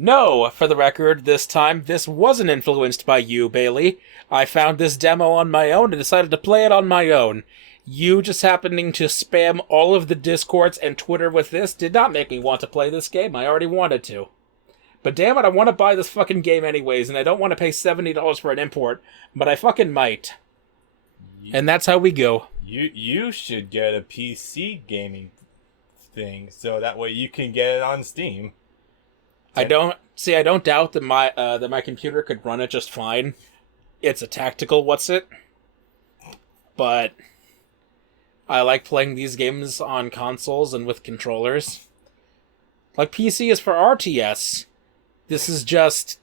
No, for the record, this time, this wasn't influenced by you, Bailey. I found this demo on my own and decided to play it on my own. You just happening to spam all of the Discords and Twitter with this did not make me want to play this game. I already wanted to. But damn it, I want to buy this fucking game anyways, and I don't want to pay $70 for an import, but I fucking might. And that's how we go. You should get a PC gaming thing, so that way you can get it on Steam. I don't doubt that my computer could run it just fine. It's a tactical but I like playing these games on consoles and with controllers. Like, PC is for RTS. This is just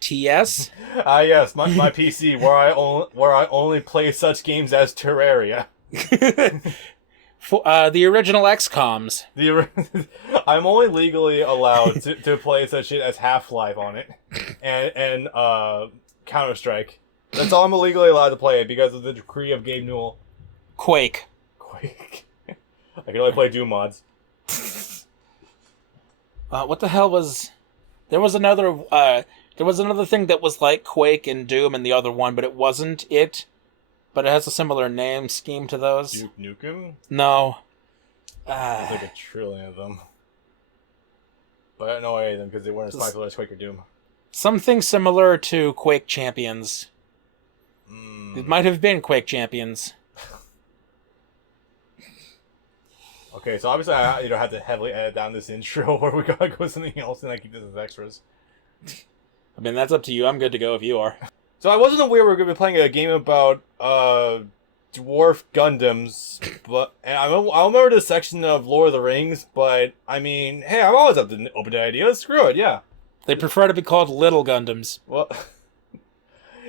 TS. Yes, my PC where I only play such games as Terraria. The original XCOMs. I'm only legally allowed to play such shit as Half-Life on it, and Counter-Strike. That's all I'm illegally allowed to play because of the decree of Gabe Newell. Quake. I can only play Doom mods. What the hell was... There was another thing that was like Quake and Doom and the other one, but it wasn't it. But it has a similar name scheme to those. Duke Nukem? No. There's like a trillion of them. But I don't know any of them because they weren't as popular as Quake or Doom. Something similar to Quake Champions. It might have been Quake Champions. Okay, so obviously I have to heavily edit down this intro, or we gotta go something else and I keep this as extras. I mean, that's up to you. I'm good to go if you are. So I wasn't aware we were going to be playing a game about dwarf Gundams, but and I remember this section of Lord of the Rings, but I mean, hey, I'm always open to ideas. Screw it, yeah. They prefer to be called Little Gundams. Well,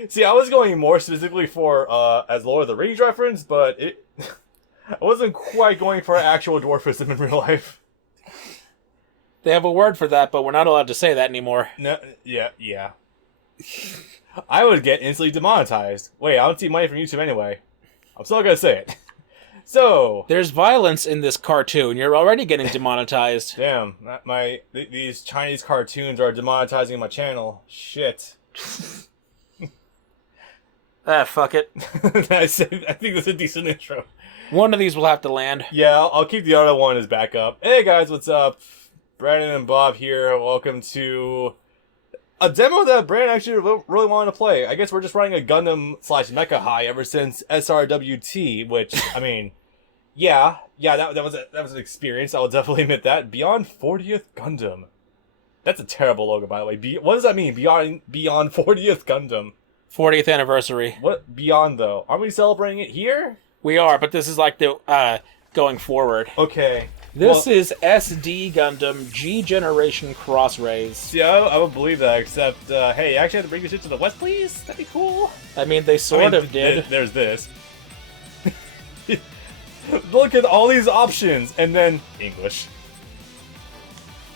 see, I was going more specifically for as Lord of the Rings reference, but I wasn't quite going for actual dwarfism in real life. They have a word for that, but we're not allowed to say that anymore. No, yeah. I would get instantly demonetized. Wait, I don't see money from YouTube anyway. I'm still gonna say it. So... There's violence in this cartoon. You're already getting demonetized. Damn. These Chinese cartoons are demonetizing my channel. Shit. Fuck it. I think that's a decent intro. One of these will have to land. Yeah, I'll keep the other one as backup. Hey guys, what's up? Brandon and Bob here. Welcome to... a demo that Brandon actually really wanted to play. I guess we're just running a Gundam/Mecha high ever since SRWT, which, I mean, yeah, that was an experience. I'll definitely admit that. Beyond 40th Gundam. That's a terrible logo, by the way. What does that mean? Beyond 40th Gundam. 40th anniversary. What beyond though? Aren't we celebrating it here? We are, but this is like the going forward. Okay. This is SD Gundam G Generation Cross Rays. Yeah, I would believe that, except, hey, you actually have to bring your shit to the West, please? That'd be cool. I mean, they sort of did. There's this. Look at all these options, and then English.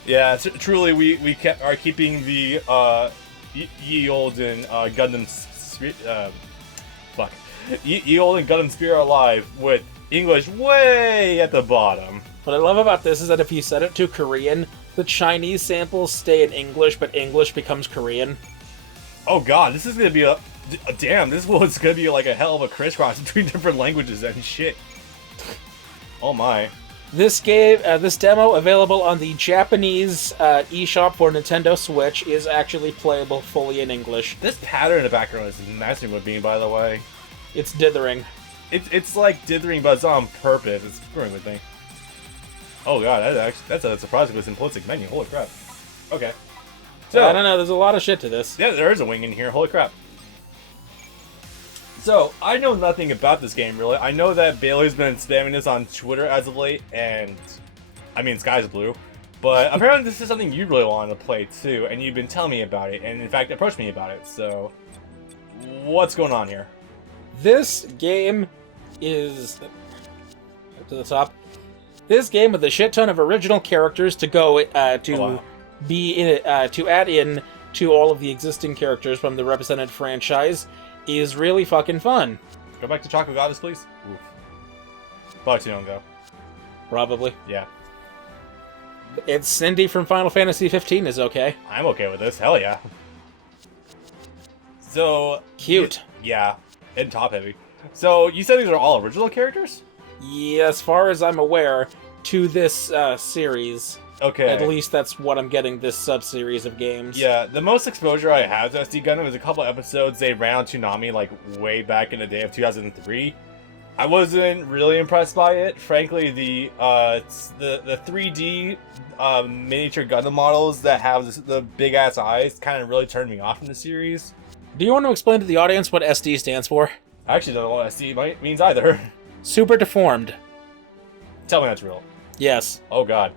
Yeah, truly, we are keeping the, ye olden Gundam ye olden Gundam spirit alive with English way at the bottom. What I love about this is that if you set it to Korean, the Chinese samples stay in English, but English becomes Korean. Oh god, this is gonna be damn, this one's gonna be like a hell of a crisscross between different languages and shit. Oh my. This game, this demo, available on the Japanese eShop for Nintendo Switch, is actually playable fully in English. This pattern in the background is messing with me, by the way. It's dithering. It's like dithering, but it's on purpose. It's screwing with me. Oh god, that's a surprisingly simplistic menu. Holy crap. Okay. So I don't know, there's a lot of shit to this. Yeah, there is a wing in here. Holy crap. So, I know nothing about this game, really. I know that Bailey's been spamming this on Twitter as of late, and... I mean, sky's blue. But apparently this is something you really wanted to play, too, and you've been telling me about it, and in fact, approached me about it, so... What's going on here? This game is... Up to the top. This game with a shit ton of original characters to go to add in to all of the existing characters from the represented franchise is really fucking fun. Go back to Chocolate Goddess, please. Oof. Probably too long ago. Probably. Yeah. It's Cindy from Final Fantasy 15 is okay. I'm okay with this. Hell yeah. So Cute. Yeah, and top heavy. So you said these are all original characters? Yeah, as far as I'm aware, to this series. Okay. At least that's what I'm getting this sub-series of games. Yeah, the most exposure I have to SD Gundam is a couple episodes they ran on Toonami, like, way back in the day of 2003. I wasn't really impressed by it. Frankly, the 3D miniature Gundam models that have the big-ass eyes kind of really turned me off from the series. Do you want to explain to the audience what SD stands for? I actually don't know what SD means either. Super deformed. Tell me that's real. Yes. Oh, God.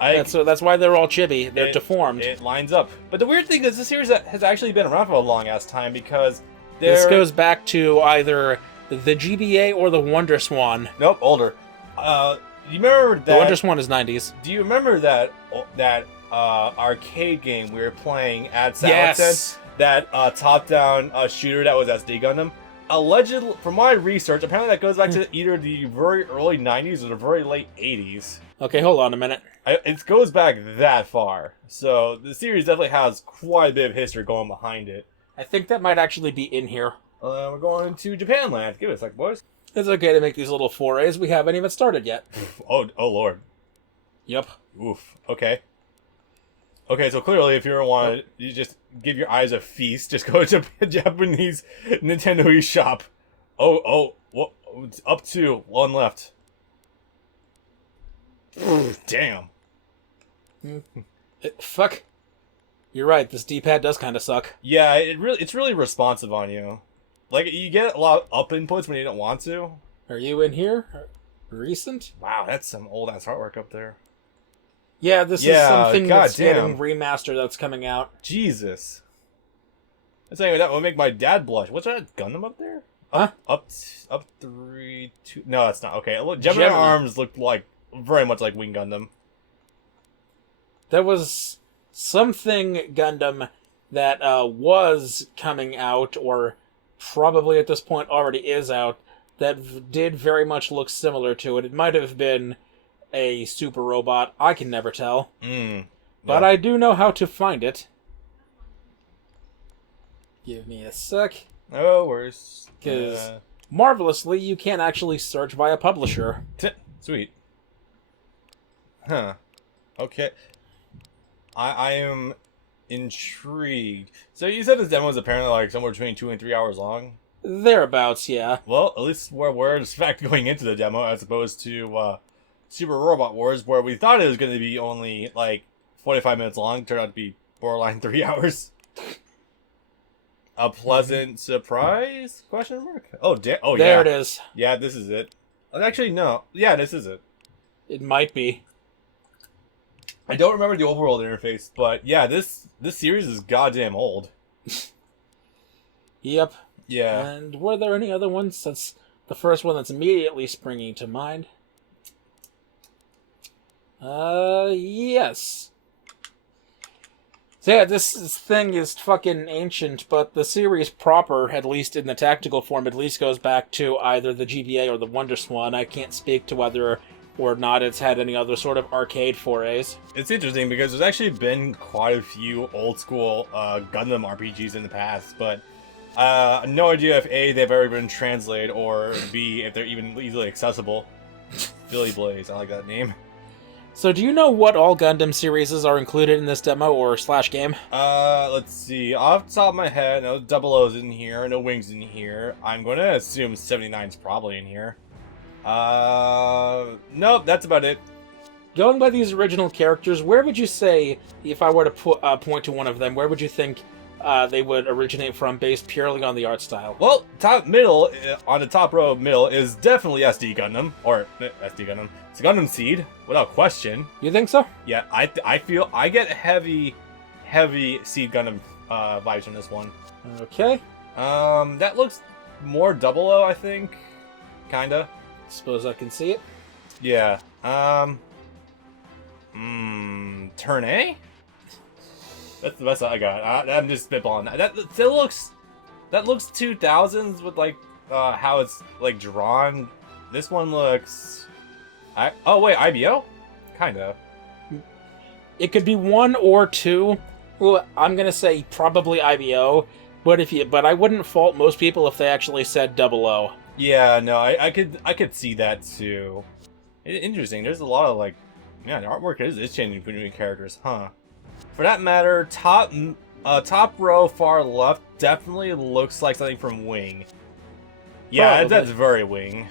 That's why they're all chibi. They're deformed. It lines up. But the weird thing is this series has actually been around for a long-ass time because this goes back to either the GBA or the Wonder Swan. Nope, older. You remember that... The Wonder Swan is 90s. Do you remember that arcade game we were playing at Saturday? Yes! That top-down shooter that was SD Gundam? Allegedly, from my research, apparently that goes back to either the very early 90s or the very late 80s. Okay, hold on a minute. It goes back that far. So the series definitely has quite a bit of history going behind it. I think that might actually be in here. We're going to Japan land. Give it a sec, boys. It's okay to make these little forays. We haven't even started yet. Oh Lord. Yep. Oof. Okay. Okay, so clearly if you want to you just give your eyes a feast, just go to a Japanese Nintendo eShop. Oh, what? Up to one left. Damn. Fuck. You're right, this D-pad does kind of suck. Yeah, it's really responsive on you. Like, you get a lot of up inputs when you don't want to. Are you in here? Recent? Wow, that's some old-ass artwork up there. Yeah, this is something that's goddamn. getting remastered that's coming out. Jesus. That's anyway, that would make my dad blush. What's that Gundam up there? Huh? Up 3, 2... No, that's not. Okay, Gemini arms looked like very much like Wing Gundam. There was something Gundam that was coming out, or probably at this point already is out, that did very much look similar to it. It might have been a super robot. I can never tell. But I do know how to find it. Give me a sec. Oh, worse. Because, marvelously, you can actually search by a publisher. Sweet. Huh. Okay. I am intrigued. So you said this demo is apparently like somewhere between 2 and 3 hours long? Thereabouts, yeah. Well, at least we're in fact going into the demo as opposed to Super Robot Wars, where we thought it was going to be only like 45 minutes long. Turned out to be borderline 3 hours. A pleasant surprise? Question mark? Oh, yeah. There it is. Yeah, this is it. Actually, no. Yeah, this is it. It might be. I don't remember the overworld interface, but yeah, this series is goddamn old. Yep. Yeah. And were there any other ones? That's the first one that's immediately springing to mind. Yes. So yeah, this thing is fucking ancient, but the series proper, at least in the tactical form, at least goes back to either the GBA or the Wonder Swan. I can't speak to whether or not it's had any other sort of arcade forays. It's interesting because there's actually been quite a few old school Gundam RPGs in the past, but no idea if A, they've ever been translated, or B, if they're even easily accessible. Billy Blaze, I like that name. So do you know what all Gundam series are included in this demo or slash game? Let's see. Off the top of my head, no double O's in here, no wings in here. I'm going to assume 79's probably in here. Nope, that's about it. Going by these original characters, where would you say, if I were to point to one of them, where would you think they would originate from based purely on the art style? Well, on the top row of middle is definitely SD Gundam, or SD Gundam. It's Gundam Seed, without question. You think so? Yeah, I feel I get heavy Seed Gundam vibes from this one. Okay. That looks more double O, I think. Kinda. Suppose I can see it. Yeah. Turn A? That's the best I got. I'm just spitballing. That looks 2000s with like how it's like drawn. This one looks. Oh wait, IBO? kinda. It could be 1 or 2. Well, I'm gonna say probably IBO, but I wouldn't fault most people if they actually said 00. Yeah, no, I could see that too. Interesting. There's a lot of like, yeah, the artwork is changing between characters, huh? For that matter, top row far left definitely looks like something from Wing. Yeah, Probably. that's very Wing.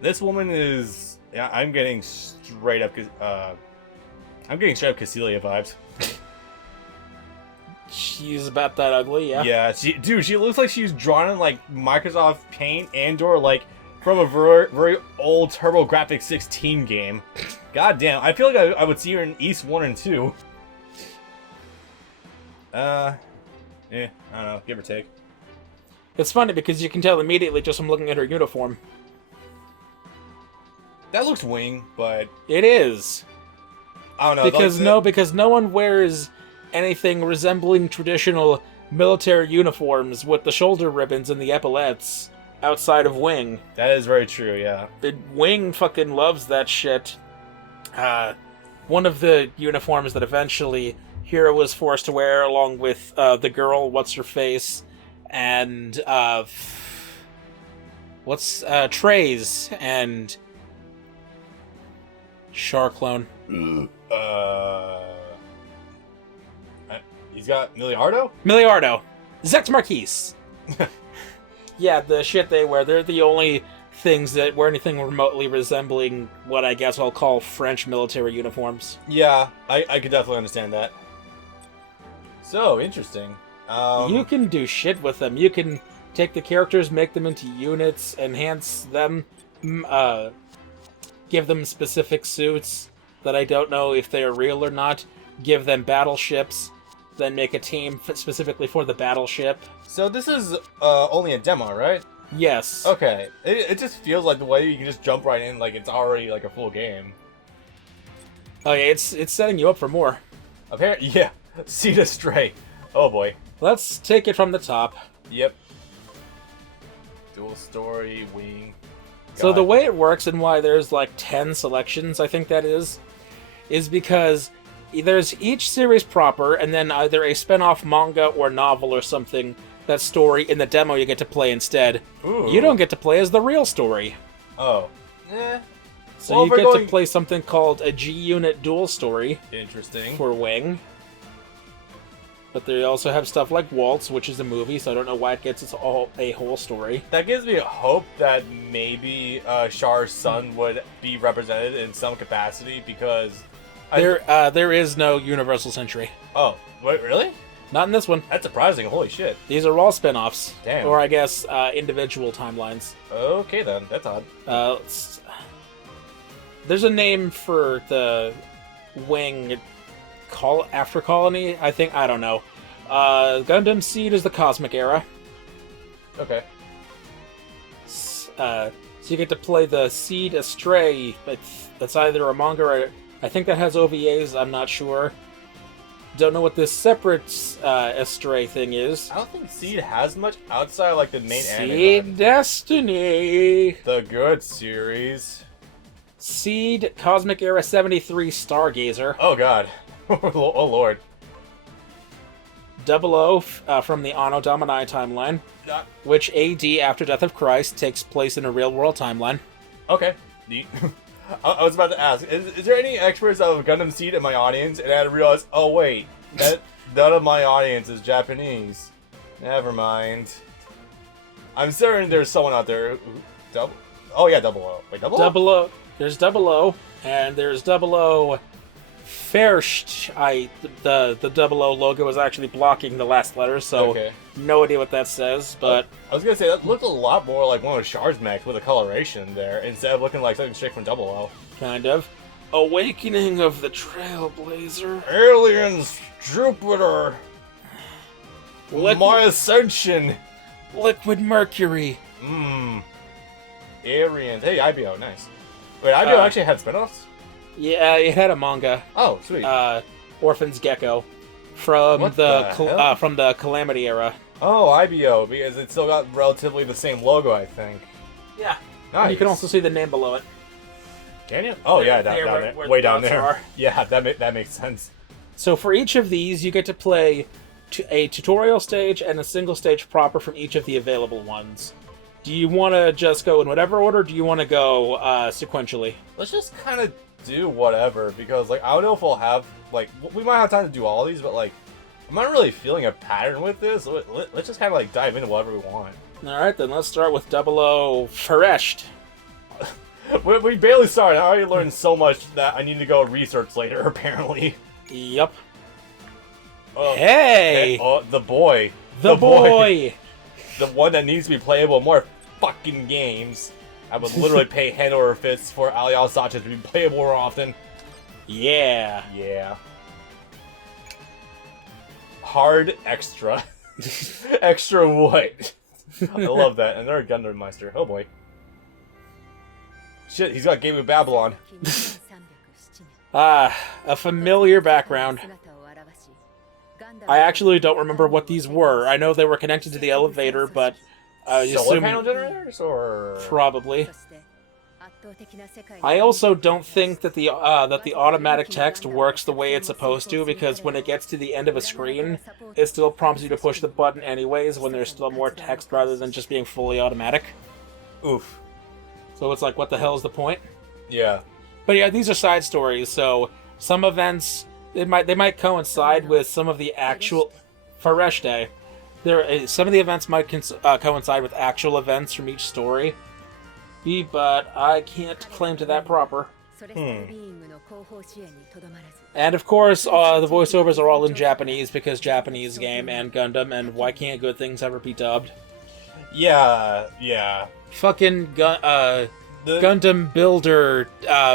This woman is, yeah, I'm getting straight up Cecilia vibes. She's about that ugly, yeah. Yeah, she looks like she's drawn in like Microsoft Paint and/or like from a very old TurboGrafx 16 game. God damn, I feel like I would see her in East 1 and 2. Yeah, I don't know, give or take. It's funny because you can tell immediately just from looking at her uniform. That looks Wing, but It is. I don't know. Because no one wears anything resembling traditional military uniforms with the shoulder ribbons and the epaulettes outside of Wing. That is very true, yeah. Wing fucking loves that shit. One of the uniforms that eventually Hero was forced to wear along with the girl, what's-her-face, and Trey's and Sharklone. He's got Miliardo? Miliardo. Zex Marquise. Yeah, the shit they wear, they're the only things that wear anything remotely resembling what I guess I'll call French military uniforms. Yeah, I could definitely understand that. So, interesting. You can do shit with them. You can take the characters, make them into units, enhance them, give them specific suits that I don't know if they're real or not, give them battleships, then make a team specifically for the battleship. So this is only a demo, right? Yes. Okay. It just feels like the way you can just jump right in, like it's already like a full game. Oh yeah, it's setting you up for more. Apparently, yeah. Seed Astray. Oh boy. Let's take it from the top. Yep. Dual story, Wing. So the way it works and why there's like 10 selections, I think that is because there's each series proper and then either a spin-off manga or novel or something, that story in the demo you get to play instead. Ooh. You don't get to play as the real story. Oh. Eh. So Well, you get to play something called a G-Unit dual story. Interesting. For Wing. But they also have stuff like Waltz, which is a movie, so I don't know why it gets its a whole story. That gives me hope that maybe Char's son would be represented in some capacity because... There is no Universal Century. Oh, wait, really? Not in this one. That's surprising, holy shit. These are all spin-offs. Damn. Or I guess individual timelines. Okay then, that's odd. There's a name for the Wing after Colony, I think. I don't know. Gundam Seed is the Cosmic Era. Okay. So you get to play the Seed Astray. That's either a manga or... I think that has OVAs, I'm not sure. Don't know what this separate Astray thing is. I don't think Seed has much outside like the main anime. Seed Destiny! The good series. Seed Cosmic Era 73 Stargazer. Oh god. Oh lord. 00 from the Anno Domini timeline, which AD after Death of Christ takes place in a real-world timeline. Okay. Neat. I was about to ask, is there any experts of Gundam Seed in my audience? And I had to realize, oh wait, none of my audience is Japanese. Never mind. I'm certain there's someone out there who... Oh yeah, 00. Wait, 00? 00. There's 00, and there's 00... First, the 00 logo is actually blocking the last letter, so okay. No idea what that says, but... I was gonna say, that looked a lot more like one of Char's mechs with a coloration there, instead of looking like something straight from 00. Kind of. Awakening of the Trailblazer. Aliens! Jupiter! My ascension! Liquid Mercury. Arians. Hey, IBO, nice. Wait, IBO actually had spin-offs? Yeah, it had a manga. Oh, sweet. Orphan's Gecko. From from the Calamity era. Oh, IBO, because it still got relatively the same logo, I think. Yeah. Nice. You can also see the name below it. Can you? Oh yeah, down where there. the Way down dots there. are. Yeah, that makes sense. So for each of these, you get to play a tutorial stage and a single stage proper from each of the available ones. Do you want to just go in whatever order? Or do you want to go sequentially? Let's just kind of do whatever, because like I don't know if we'll have like we might have time to do all these, but like I'm not really feeling a pattern with this. Let's just kind of like dive into whatever we want. All right, then let's start with 00 Feresht. We barely started. I already learned so much that I need to go research later. Apparently. Yep. Oh, Hey! oh, the boy. The boy! The one that needs to be playable in more fucking games. I would literally pay hand over fist for Alial Sacha to be playable more often. Yeah. Yeah. Hard extra. Extra what? I love that. And they're a Gundam Meister. Oh boy. Shit, he's got Game of Babylon. Ah, a familiar background. I actually don't remember what these were. I know they were connected to the elevator, but I Solar assume panel generators, or probably. I also don't think that the automatic text works the way it's supposed to, because when it gets to the end of a screen, it still prompts you to push the button anyways when there's still more text rather than just being fully automatic. Oof. So it's like, what the hell is the point? Yeah. But yeah, these are side stories, so some events they might coincide with some of the actual Feresht Day. Some of the events might coincide with actual events from each story, but I can't claim to that proper. And of course, the voiceovers are all in Japanese because Japanese game and Gundam, and why can't good things ever be dubbed? Yeah. Fucking Gundam Builder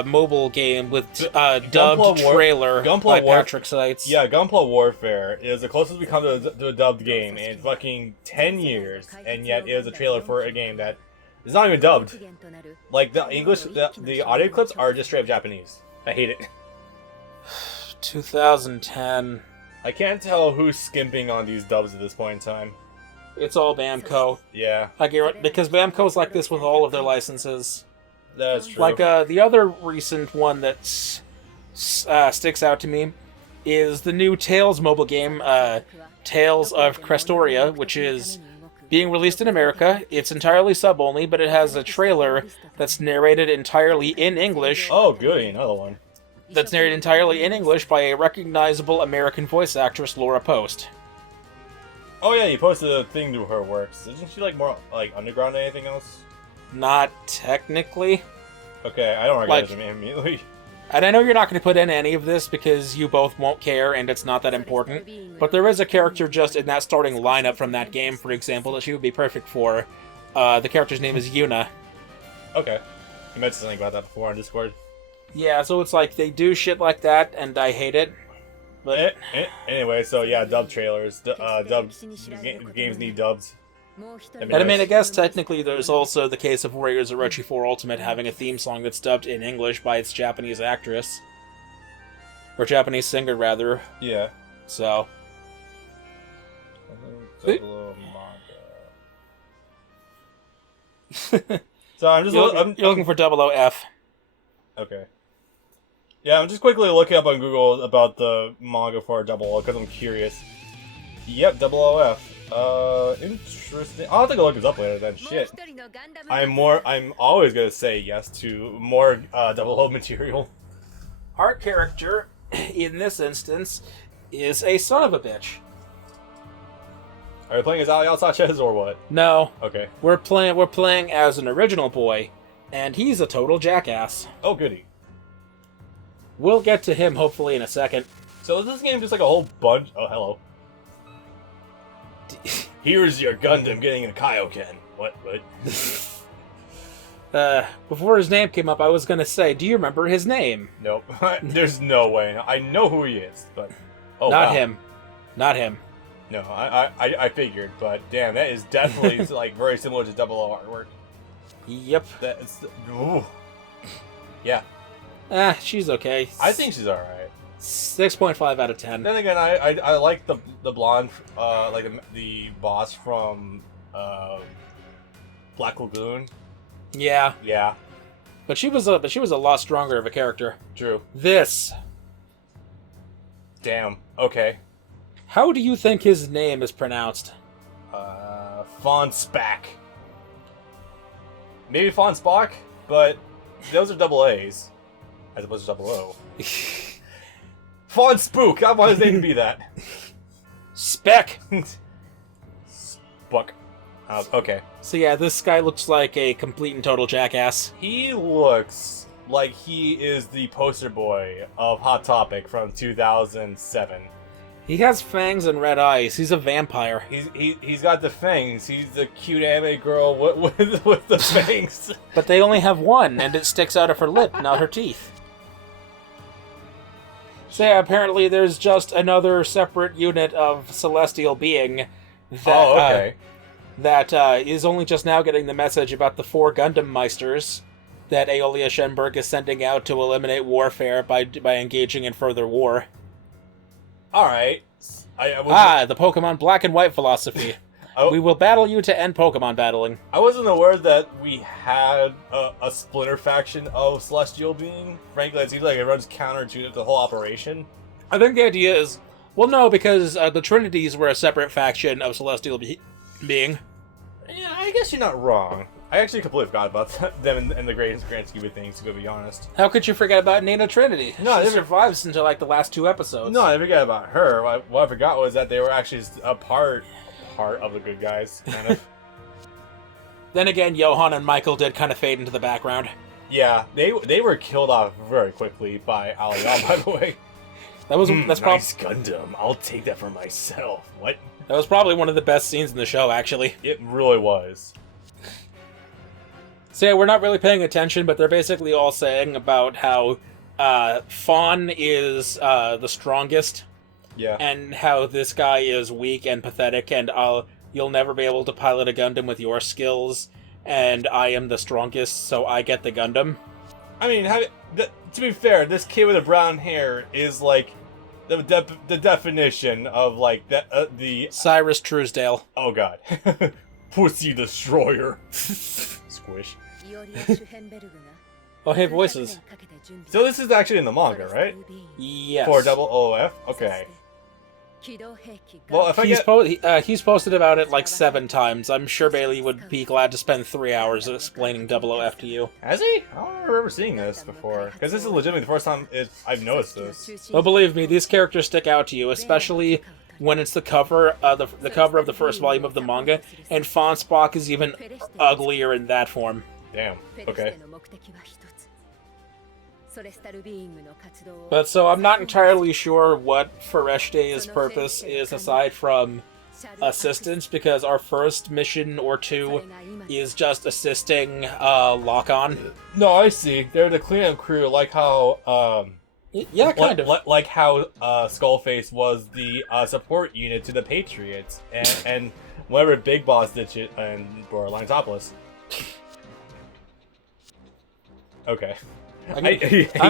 mobile game with dubbed trailer by Patrick Seitz. Yeah, Gunpla Warfare is the closest we come to a dubbed game in fucking 10 years, and yet it was a trailer for a game that is not even dubbed. Like, the English, the audio clips are just straight up Japanese. I hate it. 2010. I can't tell who's skimping on these dubs at this point in time. It's all Bamco. Yeah. Because Bamco's like this with all of their licenses. That's true. Like, the other recent one that sticks out to me is the new Tales mobile game, Tales of Crestoria, which is being released in America. It's entirely sub-only, but it has a trailer that's narrated entirely in English. Oh, goody, another one. That's narrated entirely in English by a recognizable American voice actress, Laura Post. Oh yeah, you posted a thing to her works. Isn't she like more like underground than anything else? Not technically. Okay, I don't recognize her name immediately. And I know you're not going to put in any of this because you both won't care and it's not that important, but there is a character just in that starting lineup from that game, for example, that she would be perfect for. The character's name is Yuna. Okay. You mentioned something about that before on Discord. Yeah, so it's like they do shit like that and I hate it. But anyway, so yeah, dub trailers. Games need dubs. And I mean, I guess technically there's also the case of Warriors Orochi 4 Ultimate having a theme song that's dubbed in English by its Japanese actress. Or Japanese singer, rather. Yeah. So. So I'm just you're looking for 00F. Okay. Yeah, I'm just quickly looking up on Google about the manga for Double O because I'm curious. Yep, Double OF. Interesting. I'll have to go look this up later then. Shit. I'm always gonna say yes to more Double O material. Our character, in this instance, is a son of a bitch. Are you playing as Alial Sanchez or what? No. Okay. We're playing as an original boy, and he's a total jackass. Oh, goody. We'll get to him hopefully in a second. So is this game just like a whole bunch? Oh, hello. Here's your Gundam getting in a Kaioken. What? Before his name came up, I was gonna say, do you remember his name? Nope. There's no way. I know who he is, but... Oh, Not wow. him. Not him. No, I figured, but damn, that is definitely like very similar to Double O artwork. Yep. That's... Ooh. Yeah. She's okay. I think she's alright. 6.5 out of 10. Then again, I like the blonde, like the boss from Black Lagoon. Yeah. Yeah. But she was a lot stronger of a character. True. This. Damn. Okay. How do you think his name is pronounced? Fawn Spack. Maybe Fawn Spock, but those are double A's as opposed to double O. Fawn Spook. I want his name to be that. Spec. Spook. Okay. So yeah, this guy looks like a complete and total jackass. He looks like he is the poster boy of Hot Topic from 2007. He has fangs and red eyes. He's a vampire. He's got the fangs. He's the cute anime girl with the fangs. But they only have one, and it sticks out of her lip, not her teeth. So yeah, apparently there's just another separate unit of celestial being that, that is only just now getting the message about the 4 Gundam Meisters that Aeolia Shenberg is sending out to eliminate warfare by engaging in further war. Alright. The Pokemon Black and White philosophy. We will battle you to end Pokemon battling. I wasn't aware that we had a splinter faction of Celestial Being. Frankly, it seems like it runs counter to the whole operation. I think the idea is... Well, no, because the Trinities were a separate faction of Celestial Being. Yeah, I guess you're not wrong. I actually completely forgot about them in the grand scheme of things, to be honest. How could you forget about Nano Trinity? No, she survives until like the last 2 episodes. No, I didn't forget about her. What I forgot was that they were actually a part of the good guys, kind of. Then again, Johan and Michael did kind of fade into the background. Yeah, they were killed off very quickly by Aliyah, by the way. That's nice Gundam. I'll take that for myself. What? That was probably one of the best scenes in the show, actually. It really was. So yeah, we're not really paying attention, but they're basically all saying about how Fawn is the strongest. Yeah. And how this guy is weak and pathetic, and you'll never be able to pilot a Gundam with your skills, and I am the strongest, so I get the Gundam. I mean, to be fair, this kid with the brown hair is like the definition of like the Cyrus Truesdale. Oh god, Pussy Destroyer. Squish. Oh, hey, voices. So this is actually in the manga, right? Yes. For double OF? Okay. Well, if he's posted about it like 7 times. I'm sure Bailey would be glad to spend 3 hours explaining double OF to you. Has he? I don't remember seeing this before. Because this is legitimately the first time I've noticed this. Well, believe me, these characters stick out to you, especially when it's the cover, the cover of the first volume of the manga, and Fawn Spock is even uglier in that form. Damn. Okay. But so I'm not entirely sure what Fereshte's purpose is aside from assistance, because our first mission or 2 is just assisting Lock-On. No, I see. They're the cleanup crew, like how yeah, kind of like how Skullface was the support unit to the Patriots, and whenever Big Boss ditched it and for Linesopoulos. Okay. I'm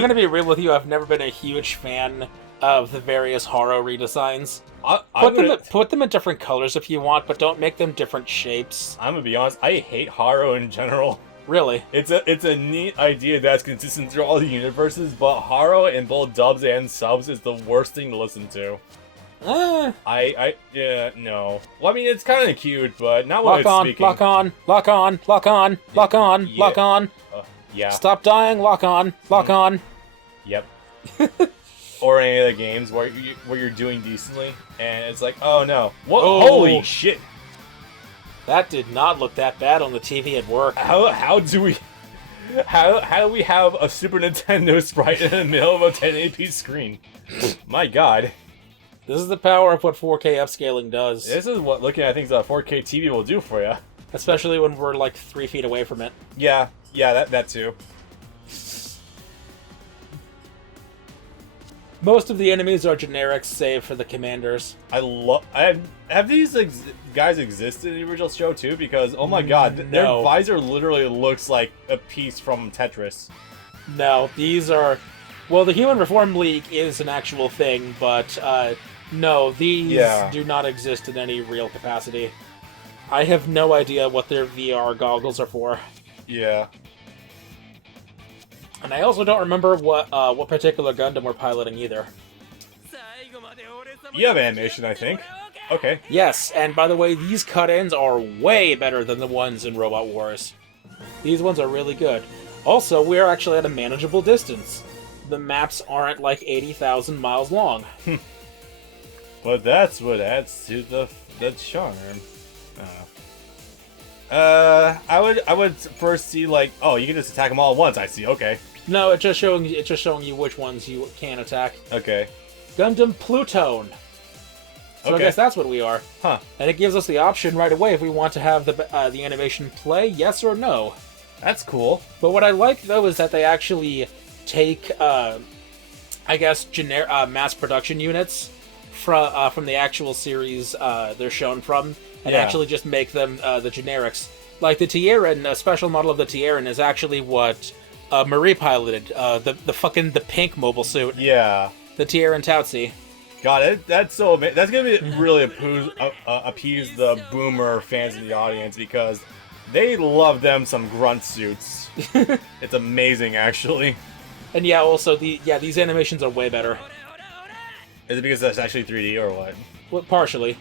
gonna be real with you. I've never been a huge fan of the various Haro redesigns. Put them in different colors if you want, but don't make them different shapes. I'm gonna be honest. I hate Haro in general. Really? It's a neat idea that's consistent through all the universes, but Haro in both dubs and subs is the worst thing to listen to. Yeah, no. Well, I mean, it's kind of cute, but not when it's speaking. Lock on. Yeah. Stop dying, lock on. Yep. Or any of the games where you're doing decently, and it's like, oh no. Whoa, holy shit. That did not look that bad on the TV at work. How do we have a Super Nintendo sprite in the middle of a 1080p screen? My god. This is the power of what 4K upscaling does. This is what looking at things on a 4K TV will do for you. Especially when we're like 3 feet away from it. Yeah, that too. Most of the enemies are generic, save for the commanders. Have these guys existed in the original show too? Because oh my god, their visor literally looks like a piece from Tetris. No, these are... Well, the Human Reform League is an actual thing, but no, these do not exist in any real capacity. I have no idea what their VR goggles are for. Yeah. And I also don't remember what particular Gundam we're piloting either. You have animation, I think. Okay. Yes, and by the way, these cut-ins are way better than the ones in Robot Wars. These ones are really good. Also, we are actually at a manageable distance. The maps aren't like 80,000 miles long. But that's what adds to the charm. I would first see like, oh, you can just attack them all at once. I see. Okay. No, it's just showing you which ones you can attack. Okay. Gundam Plutone. So Okay. I guess that's what we are. Huh. And it gives us the option right away if we want to have the animation play, yes or no. That's cool. But what I like though is that they actually take, I guess, mass production units from the actual series they're shown from, and Yeah. actually just make them the generics. Like the Tieran, a special model of the Tieran is actually what Marie piloted. The pink mobile suit. Yeah. The Tieran Tautsi. Got it. That's so amazing. That's gonna be really appease the boomer fans in the audience because they love them some grunt suits. It's amazing, actually. And yeah, also these animations are way better. Is it because that's actually 3D or what? Well, partially.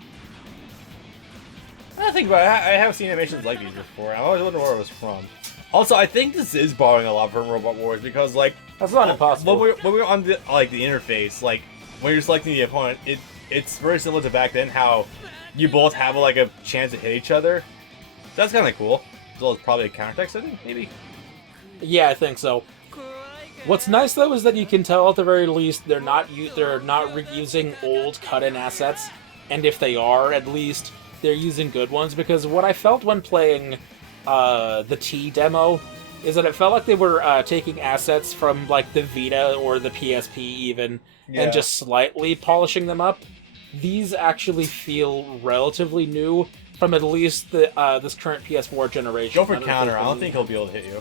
I think about it. I haven't seen animations like these before. I always wonder where it was from. Also, I think this is borrowing a lot from Robot Wars because, like, That's not impossible. when we're on the interface, like when you're selecting the opponent, it's very similar to back then how you both have like a chance to hit each other. That's kind of cool. As well as probably a countertext setting, maybe. Yeah, I think so. What's nice though is that you can tell at the very least they're not reusing old cut-in assets, and if they are, at least they're using good ones. Because what I felt when playing the T demo is that it felt like they were taking assets from like the Vita or the PSP even, and just slightly polishing them up. These actually feel relatively new from at least this current PS4 generation. Go for counter. I don't think he'll be able to hit you.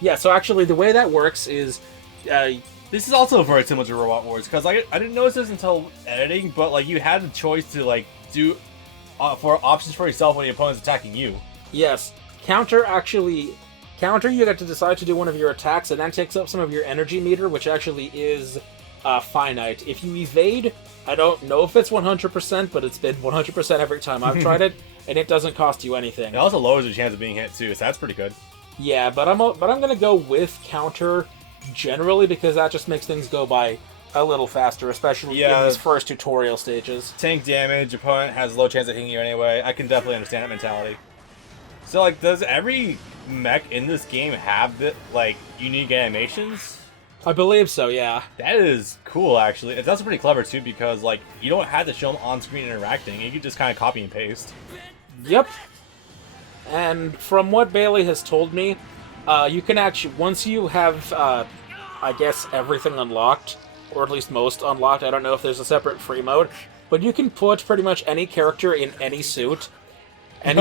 Yeah, so actually the way that works is... this is also very similar to Robot Wars, because I didn't notice this until editing, but like you had the choice to like do for options for yourself when the opponent's attacking you. Yes. Counter, you get to decide to do one of your attacks, and that takes up some of your energy meter, which actually is finite. If you evade, I don't know if it's 100%, but it's been 100% every time I've tried it, and it doesn't cost you anything. It also lowers your chance of being hit too, so that's pretty good. Yeah, but I'm gonna go with counter generally because that just makes things go by a little faster, especially in these first tutorial stages. Tank damage, opponent has low chance of hitting you anyway. I can definitely understand that mentality. So, like, does every mech in this game have the like unique animations? I believe so, yeah. That is cool, actually. It's also pretty clever too because like you don't have to show them on screen interacting. You can just kind of copy and paste. Yep. And from what Bailey has told me, you can actually, once you have, I guess, everything unlocked, or at least most unlocked, I don't know if there's a separate free mode, but you can put pretty much any character in any suit. And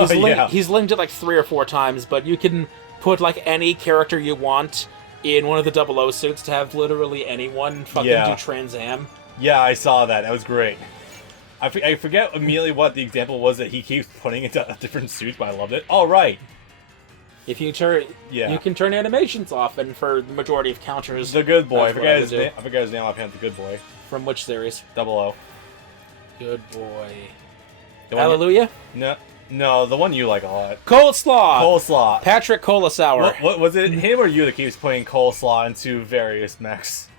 he's linked it like 3 or 4 times, but you can put like any character you want in one of the 00 suits to have literally anyone fucking do Trans Am. Yeah, I saw that. That was great. I forget immediately what the example was that he keeps putting into different suits, but I loved it. All right. If you turn, you can turn animations off, and for the majority of counters, the good boy. I forget his name offhand. The good boy. From which series? 00. Good boy. Hallelujah? No, the one you like a lot. Coleslaw. Patrick Colesour. What was it? Him or you that keeps putting coleslaw into various mechs?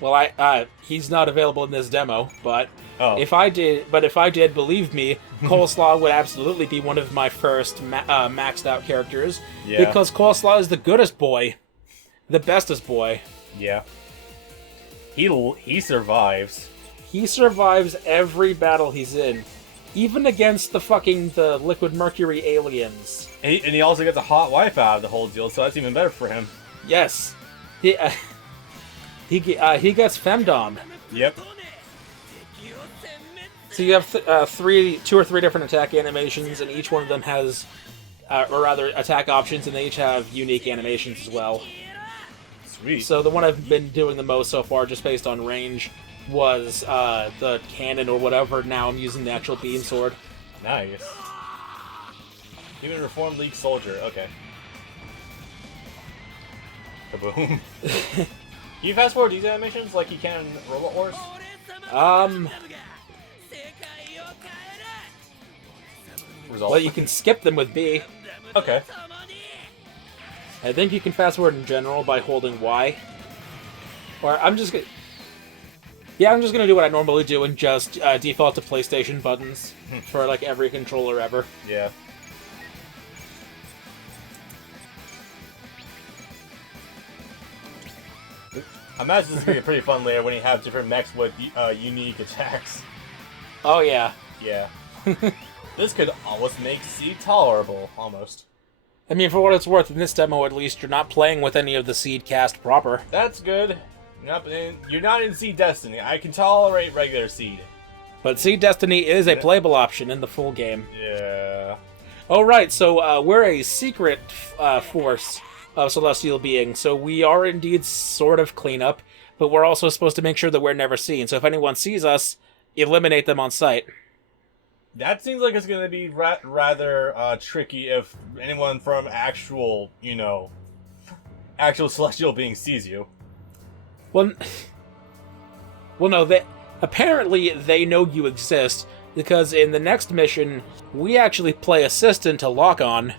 Well, he's not available in this demo, but if I did, believe me, Coleslaw would absolutely be one of my first maxed out characters. Yeah. Because Coleslaw is the goodest boy, the bestest boy. Yeah. He survives. He survives every battle he's in, even against the Liquid Mercury aliens. And he also gets a hot wife out of the whole deal, so that's even better for him. Yes. He gets femdom. Yep. So you have 2 or 3 different attack animations, and each one of them has, or rather, attack options, and they each have unique animations as well. Sweet. So the one I've been doing the most so far, just based on range, was the cannon or whatever. Now I'm using the actual beam sword. Nice. Even Reformed League soldier. Okay. Kaboom. Can you fast forward these animations like you can in Robot Wars? Results. Well, you can skip them with B. Okay. I think you can fast forward in general by holding Y. Or I'm just gonna... Yeah, I'm just gonna do what I normally do and just default to PlayStation buttons for, like, every controller ever. Yeah. I imagine this is going to be pretty fun later when you have different mechs with unique attacks. Oh, yeah. Yeah. This could almost make C tolerable, almost. I mean, for what it's worth, in this demo at least, you're not playing with any of the Seed cast proper. That's good. You're not in Seed Destiny. I can tolerate regular Seed. But Seed Destiny is a playable option in the full game. Yeah. Oh, right, so we're a secret force of celestial beings, so we are indeed sort of cleanup, but we're also supposed to make sure that we're never seen. So if anyone sees us, eliminate them on sight. That seems like it's going to be rather tricky if anyone from actual celestial being sees you. Well, no, apparently they know you exist, because in the next mission, we actually play assistant to Lock-On.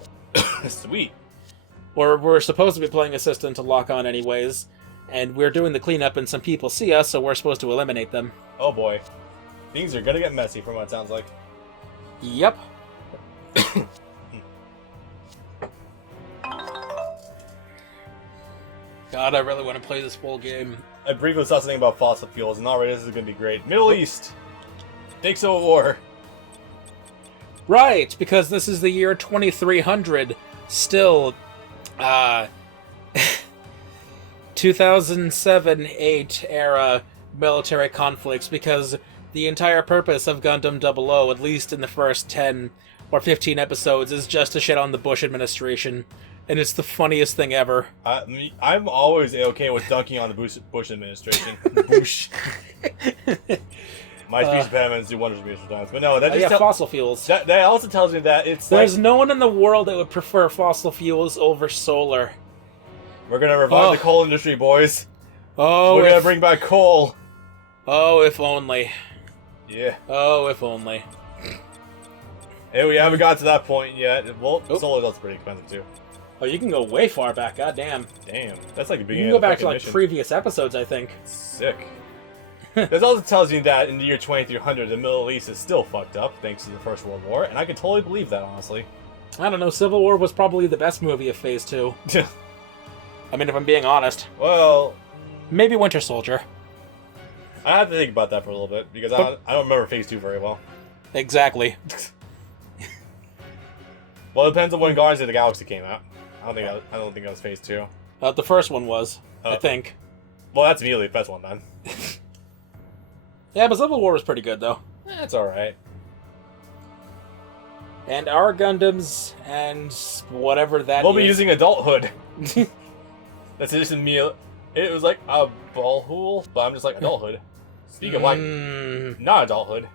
Sweet. Or we're supposed to be playing assistant to Lock-On anyways, and we're doing the cleanup and some people see us, so we're supposed to eliminate them. Oh boy. Things are gonna get messy from what it sounds like. Yep. God, I really want to play this full game. I briefly saw something about fossil fuels, and already this is gonna be great. Middle East! Big Civil War! Right, because this is the year 2300. Still, 2007-8 era military conflicts, because the entire purpose of Gundam 00, at least in the first 10 or 15 episodes, is just to shit on the Bush administration. And it's the funniest thing ever. I'm always okay with dunking on the Bush administration. Bush. My speech impediments do wonders for me sometimes. But no, that just fossil fuels. That also tells me that it's There's no one in the world that would prefer fossil fuels over solar. We're gonna revive the coal industry, boys. Oh, we're gonna bring back coal. Oh, if only. Yeah. Oh, if only. Hey, we haven't got to that point yet. Well, solar that's pretty expensive too. Oh, you can go way far back. God damn. Damn, that's like the You beginning. can go of the back to like mission. previous episodes, I think. Sick. This also tells you that in the year 2300, the Middle East is still fucked up thanks to the First World War, and I can totally believe that, honestly. I don't know. Civil War was probably the best movie of Phase 2. I mean, if I'm being honest. Well, maybe Winter Soldier. I have to think about that for a little bit because I don't remember Phase 2 very well. Exactly. Well, it depends on when Guardians of the Galaxy came out. I don't think that was Phase 2. The first one was, I think. Well, that's immediately the best one then. Yeah, but Civil War was pretty good though. That's all right. And our Gundams and whatever that we'll is. be using adulthood. That's just me. It was like a ballhool, but I'm just like adulthood. Speaking of like not adulthood.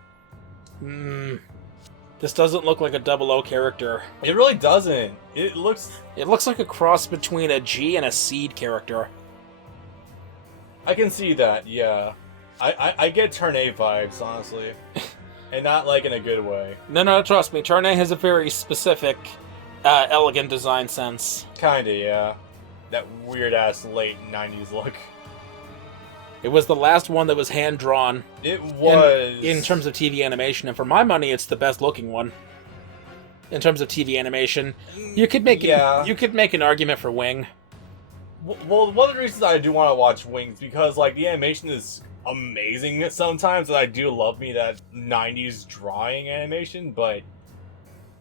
This doesn't look like a 00 character. It really doesn't. It looks like a cross between a G and a Seed character. I can see that, yeah. I get Turn A vibes, honestly. And not like in a good way. No, trust me. Turn A has a very specific, elegant design sense. Kinda, yeah. That weird-ass late 90s look. It was the last one that was hand-drawn. It was. In terms of TV animation, and for my money, it's the best-looking one. In terms of TV animation. You could make an argument for Wing. Well, one of the reasons I do want to watch Wings, because, like, the animation is amazing sometimes, and I do love me that 90s drawing animation, but...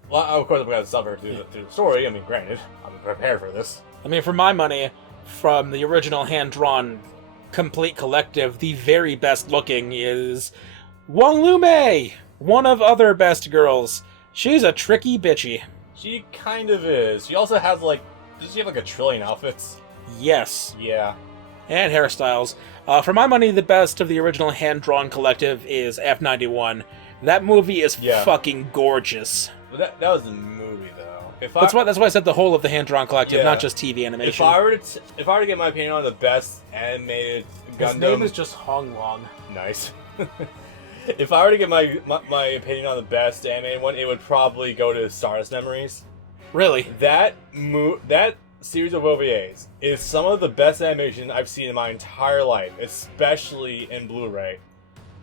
Well, of course, I'm going to suffer through the story. I mean, granted, I'm prepared for this. I mean, for my money, from the original hand-drawn complete collective, the very best looking is Wong Lume, one of other best girls. She's a tricky bitchy. She kind of is. She also has, like... Does she have, like, a trillion outfits? Yes. Yeah. And hairstyles. For my money, the best of the original hand-drawn collective is F91. That movie is fucking gorgeous. But that was the movie, though. That's why I said the whole of the hand-drawn collective, Yeah. not just TV animation. If I were to get my opinion on the best animated Gundam, His name is just Hong Long. nice. If I were to get my opinion on the best animated one, it would probably go to Stardust Memories. Really? That series of OVAs is some of the best animation I've seen in my entire life, especially in Blu-ray.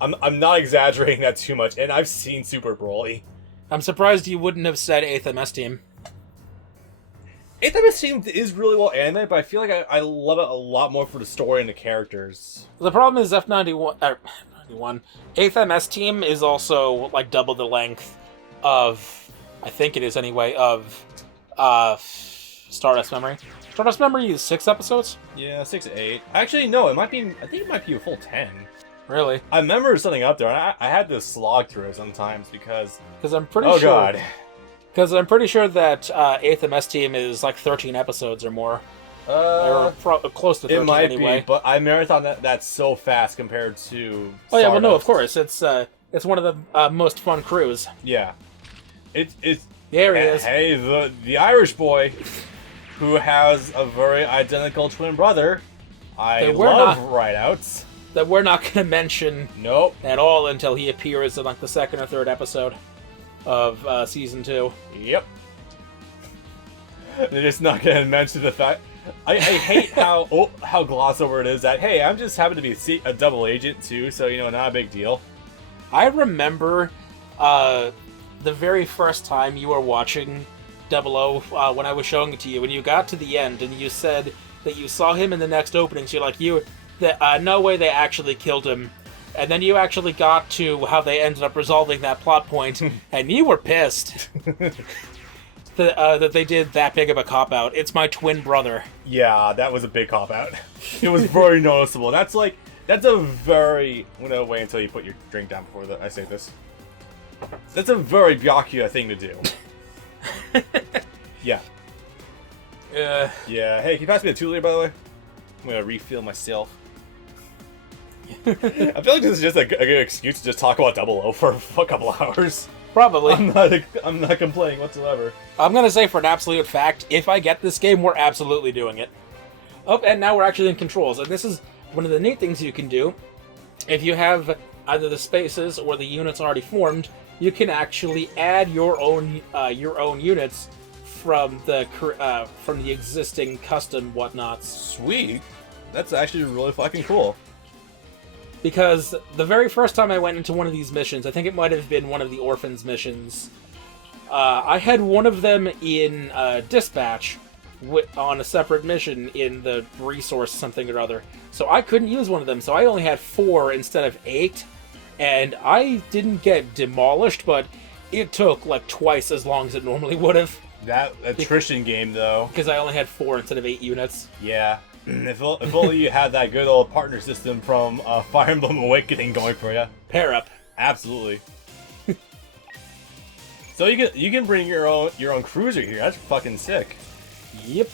I'm not exaggerating that too much, and I've seen Super Broly. I'm surprised you wouldn't have said 8th MS Team. 8th MS Team is really well animated, but I feel like I love it a lot more for the story and the characters. The problem is F91... 8th MS Team is also, like, double the length of... I think it is, anyway, of... Stardust Memory. Stardust Memory is 6 episodes? Yeah, 6 to 8. Actually, no, I think it might be a full 10. Really? I remember something up there, and I had to slog through it sometimes because... Because I'm pretty oh, sure... God. Because I'm pretty sure that 8th MS Team is like 13 episodes or more. Or close to 13 it might anyway. be, but I marathon that's so fast compared to Oh yeah, well no, of Stardust. course. It's one of the most fun crews. Yeah. It's There he is. Hey, the Irish boy who has a very identical twin brother. I love write-outs. That we're not going to mention Nope. at all until he appears in like the 2nd or 3rd episode of season 2. Yep. They're just not going to mention the fact. I hate how gloss over it is that, hey, I'm just happen to be a double agent too, so, not a big deal. I remember the very first time you were watching 00 when I was showing it to you, when you got to the end and you said that you saw him in the next opening, so you're like, no way they actually killed him. And then you actually got to how they ended up resolving that plot point, and you were pissed that they did that big of a cop-out. It's my twin brother. Yeah, that was a big cop-out. It was very noticeable. That's a very... I'm going to wait until you put your drink down before I say this. That's a very Byakuya thing to do. Yeah. Yeah. Hey, can you pass me a 2-liter, by the way? I'm going to refill myself. I feel like this is just a good excuse to just talk about 00 for a couple hours. Probably. I'm not complaining whatsoever. I'm gonna say for an absolute fact, if I get this game, we're absolutely doing it. Oh, and now we're actually in controls, and this is one of the neat things you can do. If you have either the spaces or the units already formed, you can actually add your own units from the existing custom whatnots. Sweet. That's actually really fucking cool. Because the very first time I went into one of these missions, I think it might have been one of the Orphans missions, I had one of them in Dispatch on a separate mission in the resource something or other. So I couldn't use one of them, so I only had 4 instead of 8. And I didn't get demolished, but it took like twice as long as it normally would have. That attrition game, though. Because I only had 4 instead of 8 units. Yeah. If only you had that good old partner system from Fire Emblem Awakening going for you. Pair up. Absolutely. So you can bring your own cruiser here. That's fucking sick. Yep.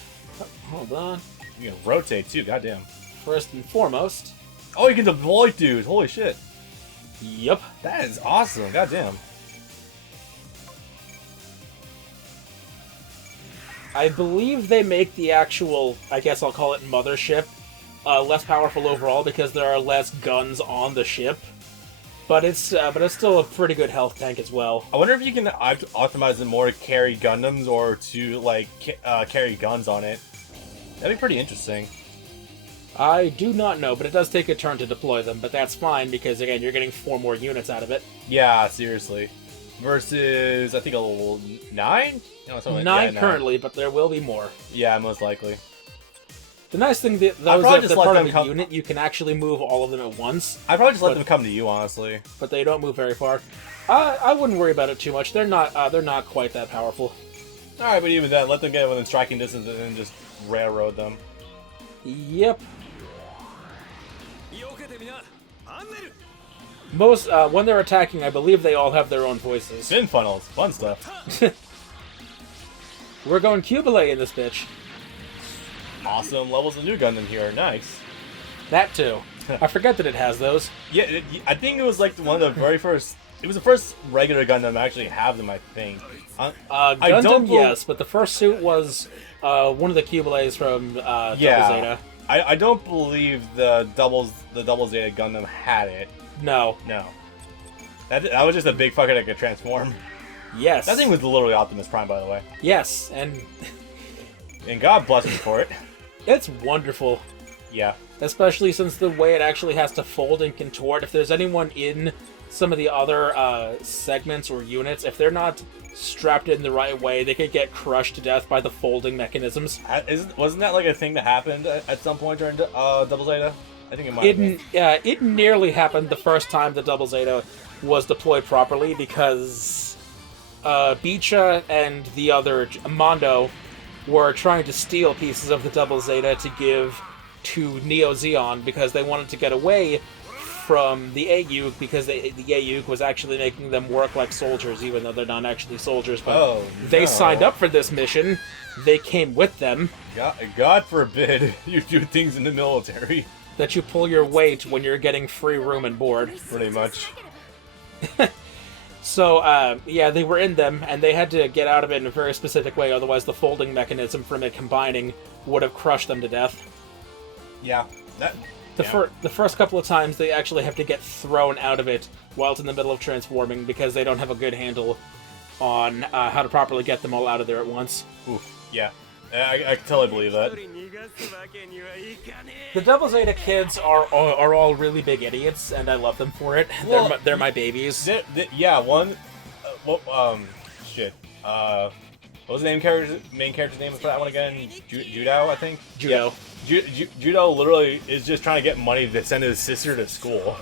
Hold on. You can rotate too. Goddamn. First and foremost. Oh, you can deploy dudes. Holy shit. Yep. That is awesome. Goddamn. I believe they make the actual, I guess I'll call it mothership, less powerful overall because there are less guns on the ship. But it's still a pretty good health tank as well. I wonder if you can optimize it more to carry Gundams or to like carry guns on it. That'd be pretty interesting. I do not know, but it does take a turn to deploy them. But that's fine because again, you're getting 4 more units out of it. Yeah, seriously. Versus, I think a level 9? No, 9 currently, but there will be more. Yeah, most likely. The nice thing that those are part of a unit, you can actually move all of them at once. I'd probably just let them come to you, honestly. But they don't move very far. I wouldn't worry about it too much. They're not quite that powerful. All right, but even then, let them get within striking distance and then just railroad them. Yep. Most when they're attacking, I believe they all have their own voices. Spin funnels, fun stuff. We're going Cubile in this bitch. Awesome levels of new Gundam here, nice. That too. I forget that it has those. Yeah, I think it was like one of the very first It was the first regular Gundam to actually have them, I think. Gundam, yes, but the first suit was one of the Cubelays from Double Zeta. I don't believe the Double Zeta Gundam had it. No. That was just a big fucker that could transform. Yes. That thing was literally Optimus Prime, by the way. Yes, and God bless me for it. it's wonderful. Yeah. Especially since the way it actually has to fold and contort. If there's anyone in some of the other segments or units, if they're not strapped in the right way, they could get crushed to death by the folding mechanisms. Wasn't that like a thing that happened at some point during Double Zeta? I think it might have been. It nearly happened the first time the Double Zeta was deployed properly, because Beecha and the other Mondo were trying to steal pieces of the Double Zeta to give to Neo Zeon because they wanted to get away from the AU, because the AU was actually making them work like soldiers, even though they're not actually soldiers. But they signed up for this mission. They came with them. God forbid you do things in the military. That you pull your weight when you're getting free room and board. Pretty much. So, yeah, they were in them, and they had to get out of it in a very specific way, otherwise the folding mechanism from it combining would have crushed them to death. Yeah. The first couple of times, they actually have to get thrown out of it while it's in the middle of transforming, because they don't have a good handle on how to properly get them all out of there at once. Oof, yeah. I can totally believe that. The Double Zeta kids are all really big idiots, and I love them for it. Well, they're my babies. Yeah, one... shit. What was the main character's name for that one again? Judo, I think? Judo. Yeah. Judo literally is just trying to get money to send his sister to school.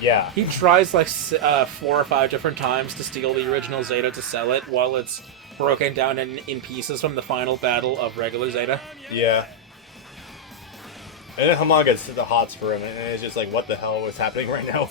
Yeah. He tries like 4 or 5 different times to steal the original Zeta to sell it while it's broken down in pieces from the final battle of regular Zeta. Yeah. And then Hamon gets the hots for him, and it's just like, what the hell is happening right now?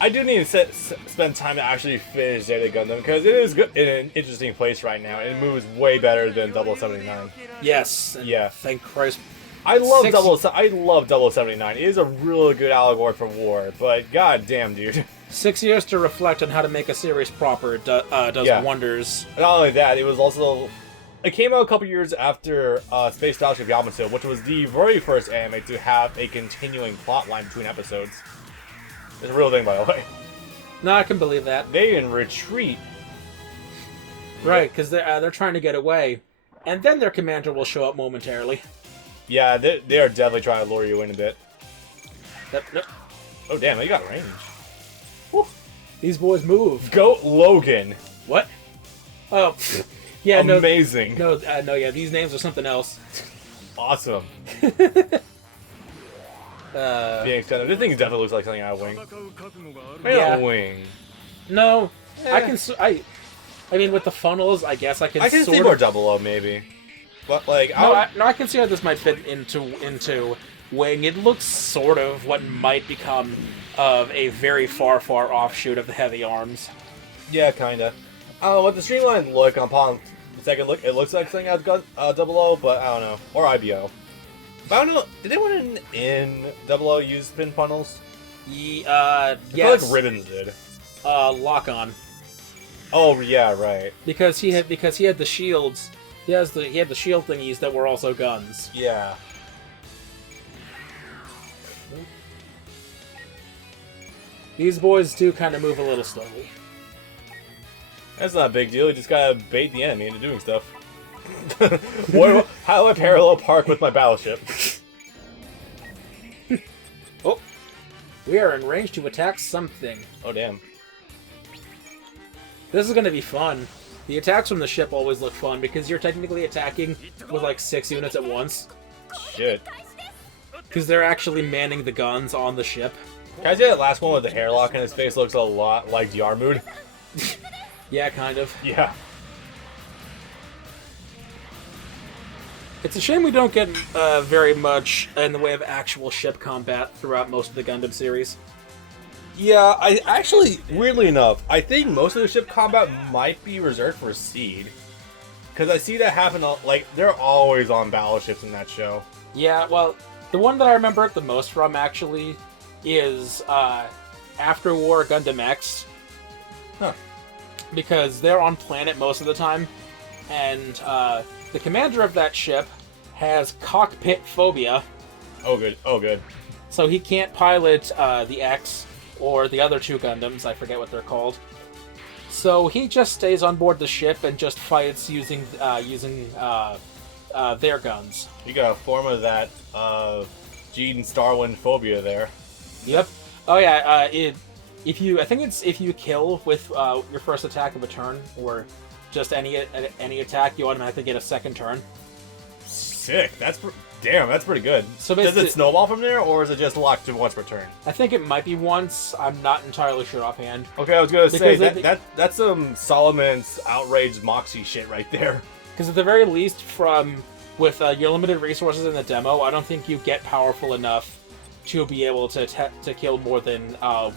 I do need to spend time to actually finish Zeta Gundam, because it is good, in an interesting place right now, and it moves way better than 079. Yes. Yeah. Thank Christ. I love 079. It is a really good allegory for war, but goddamn, dude. 6 years to reflect on how to make a series proper does wonders. Not only that, it came out a couple years after Space Battleship Yamato, which was the very first anime to have a continuing plot line between episodes. It's a real thing, by the way. No, I can believe that. They in retreat. Right, because they're trying to get away, and then their commander will show up momentarily. Yeah, they are definitely trying to lure you in a bit. Nope. Oh damn, they got range. Woo. These boys move. Go Logan. What? Oh, yeah, amazing. No, yeah, these names are something else. Awesome. This thing definitely looks like something out of Wing. Yeah. Wing. No, I mean, with the funnels, I guess I can see more 00 maybe. But like, I can see how this might fit into Wing. It looks sort of what might become of a very far offshoot of the Heavy Arms. Yeah, kinda. With the streamlined look upon the second look, it looks like something out of 00, but I don't know. Or IBO. But I don't know, did anyone in 00 use spin funnels? Yes. I feel like Ribbons did. Lock on. Oh yeah, right. Because he had the shields. He had the shield thingies that were also guns. Yeah. These boys do kind of move a little slowly. That's not a big deal. You just gotta bait the enemy into doing stuff. How do I parallel park with my battleship? Oh, we are in range to attack something. Oh damn! This is gonna be fun. The attacks from the ship always look fun because you're technically attacking with like 6 units at once. Shit. Because they're actually manning the guns on the ship. Can I say that last one with the hairlock in his face looks a lot like Yarmood? Yeah, kind of. Yeah. It's a shame we don't get very much in the way of actual ship combat throughout most of the Gundam series. Yeah, I actually, weirdly enough, I think most of the ship combat might be reserved for Seed. Because I see that happen, like, they're always on battleships in that show. Yeah, well, the one that I remember it the most from, actually, is After War Gundam X. Huh. Because they're on planet most of the time, and the commander of that ship has cockpit phobia. Oh, good. Oh, good. So he can't pilot the X or the other two Gundams. I forget what they're called. So he just stays on board the ship and just fights using their guns. You got a form of that Gene Starwind phobia there. Yep. Oh yeah. If you kill with your first attack of a turn, or just any attack, you automatically get a second turn. Sick. Damn, that's pretty good. So does it snowball from there, or is it just locked to once per turn? I think it might be once. I'm not entirely sure offhand. Okay, I was gonna say that's some Solomon's outraged Moxie shit right there. Because at the very least, with your limited resources in the demo, I don't think you get powerful enough to be able to kill more than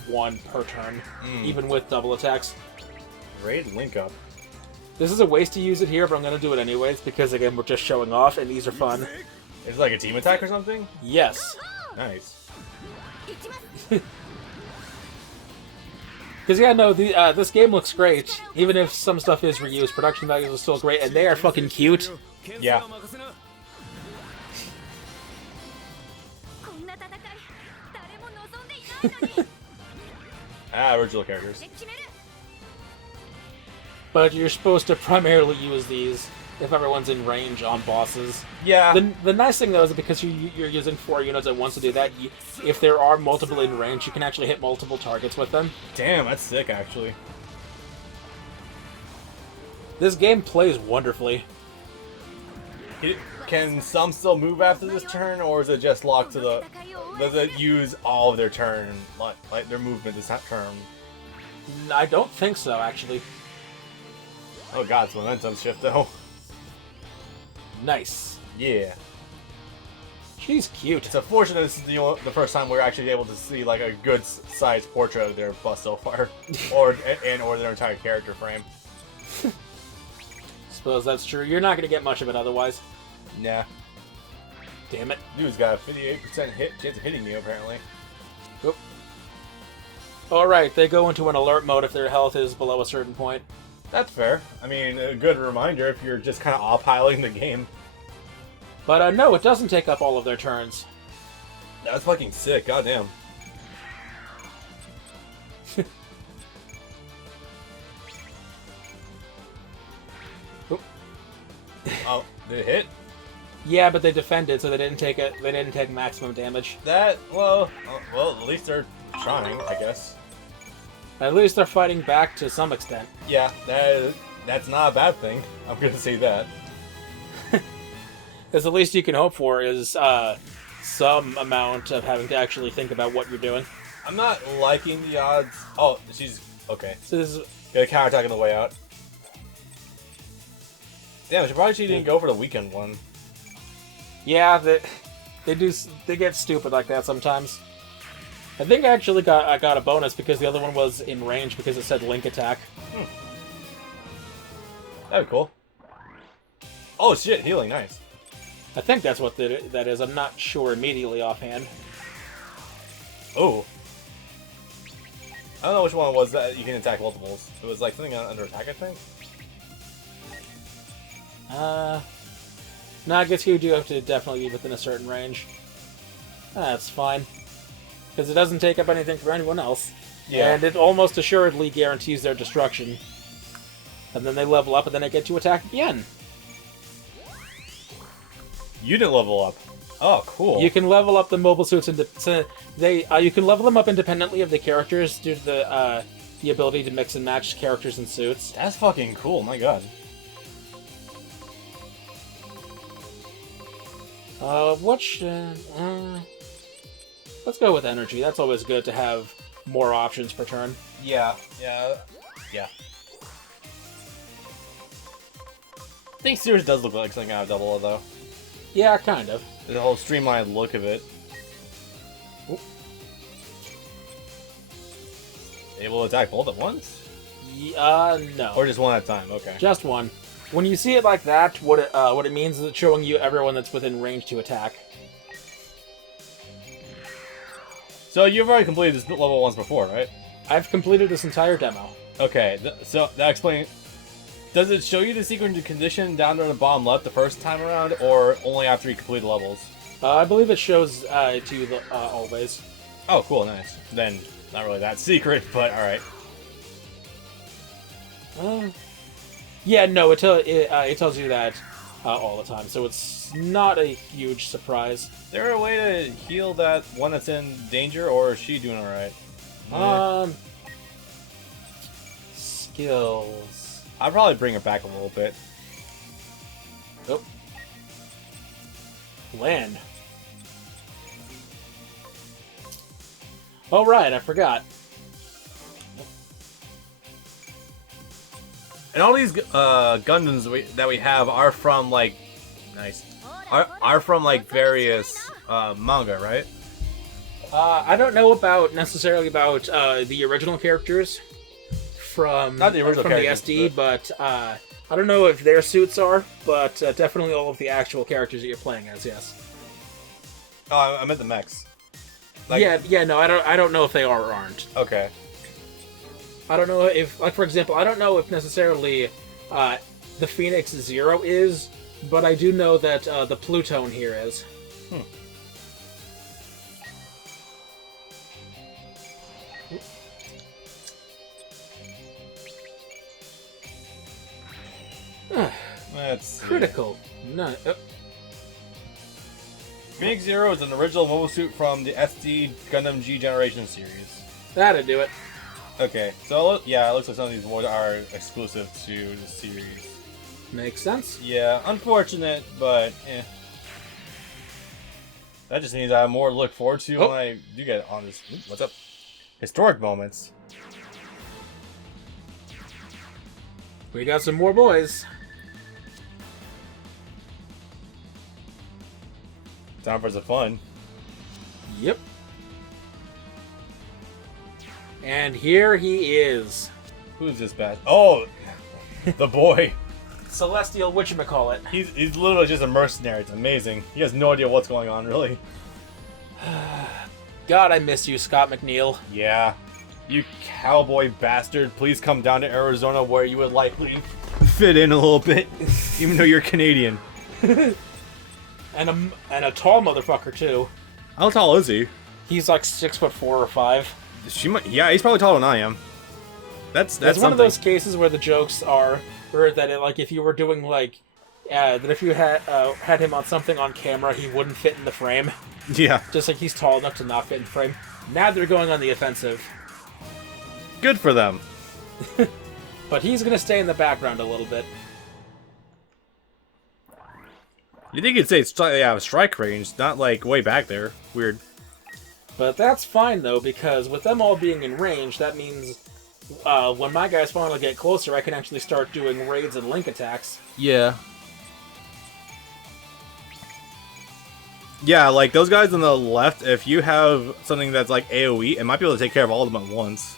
one per turn, even with double attacks. Raid link up. This is a waste to use it here, but I'm going to do it anyways, because again, we're just showing off, and these are fun. It's like a team attack or something? Yes. Nice. Because, yeah, no, this game looks great. Even if some stuff is reused, production values are still great, and they are fucking cute. Yeah. Original characters. But you're supposed to primarily use these if everyone's in range on bosses. Yeah. The nice thing, though, is that because you're using 4 units at once to do that, if there are multiple in range, you can actually hit multiple targets with them. Damn, that's sick, actually. This game plays wonderfully. Can some still move after this turn, or is it just locked to the... Does it use all of their turn, like their movement this turn? I don't think so, actually. Oh god, it's momentum shift, though. Nice. Yeah. She's cute. It's unfortunate this is the first time we're actually able to see like a good sized portrait of their bust so far, or their entire character frame. Suppose that's true. You're not going to get much of it otherwise. Nah. Damn it. Dude's got a 58% chance of hitting you, apparently. Oop. Alright, they go into an alert mode if their health is below a certain point. That's fair. I mean, a good reminder if you're just kind of off-piling the game. But no, it doesn't take up all of their turns. That's fucking sick, goddamn. Oh, did it hit? Yeah, but they defended, so they didn't take it. They didn't take maximum damage. Well, at least they're trying, I guess. At least they're fighting back to some extent. Yeah, that's not a bad thing. I'm gonna say that. Because the least you can hope for is some amount of having to actually think about what you're doing. I'm not liking the odds. Oh, she's okay. So this is Got a counterattack on the way out. Damn, she didn't go for the weekend one. yeah, they get stupid like that sometimes. I think I actually got a bonus because the other one was in range because it said link attack. That'd be cool. Oh shit, healing, nice. I think that's what that is. I'm not sure immediately offhand. Oh. I don't know which one it was that you can attack multiples. It was like something under attack, I think. No, I guess you do have to definitely be within a certain range. That's fine. Because it doesn't take up anything for anyone else. Yeah. And it almost assuredly guarantees their destruction. And then they level up, and then they get to attack again. You didn't level up. Oh, cool. You can level up the mobile suits, and you can level them up independently of the characters due to the ability to mix and match characters and suits. That's fucking cool, my god. Let's go with energy. That's always good to have more options per turn. Yeah. I think Sears does look like something out of Double O, though. Yeah, kind of. The whole streamlined look of it. Oop. Able to attack both at once? No. Or just one at a time, okay. Just one. When you see it like that, what it means is it's showing you everyone that's within range to attack. So you've already completed this level once before, right? I've completed this entire demo. Okay, so that explains... Does it show you the secret condition down there on the bottom left the first time around, or only after you complete the levels? I believe it shows to you always. Oh, cool, nice. Then, not really that secret, but alright. Yeah, no, it tells you that all the time, so it's not a huge surprise. Is there a way to heal that one that's in danger, or is she doing alright? Skills. I'd probably bring it back a little bit. Oh. Land. Oh, right, I forgot. And all these Gundams that we have are from, like... Nice. Are from, like, various manga, right? I don't know necessarily about the original characters from Not the original from characters, the SD, but I don't know if their suits are, but definitely all of the actual characters that you're playing as, yes. Oh, I meant the mechs. Like, yeah, no, I don't know if they are or aren't. Okay. I don't know if, like, for example, I don't know if necessarily the Phoenix Zero is, but I do know that the Plutone here is. Let's see. Critical. No. Phoenix Zero is an original mobile suit from the SD Gundam G Generation series. That'd do it. Okay, so yeah, it looks like some of these awards are exclusive to the series. Makes sense. Yeah, unfortunate, but eh. That just means I have more to look forward to when I do get on this. What's up? Historic moments. We got some more boys. Time for some fun. Yep. And here he is. Who's this bad? Oh, the boy. Celestial whatchamacallit. He's literally just a mercenary. It's amazing. He has no idea what's going on, really. God, I miss you, Scott McNeil. Yeah. You cowboy bastard. Please come down to Arizona where you would likely fit in a little bit, even though you're Canadian. And a tall motherfucker, too. How tall is he? He's like 6'4" or 5. Yeah, he's probably taller than I am. That's It's one something. of those cases where the jokes are, or that like if you were doing like, that if you had him on something on camera, he wouldn't fit in the frame. Yeah. Just like he's tall enough to not fit in the frame. Now they're going on the offensive. Good for them. But he's gonna stay in the background a little bit. You think you'd say it's slightly out of strike range, not like way back there. Weird. But that's fine though, because with them all being in range, that means when my guys finally get closer, I can actually start doing raids and link attacks. Yeah. Yeah, like those guys on the left, if you have something that's like AoE, it might be able to take care of all of them at once.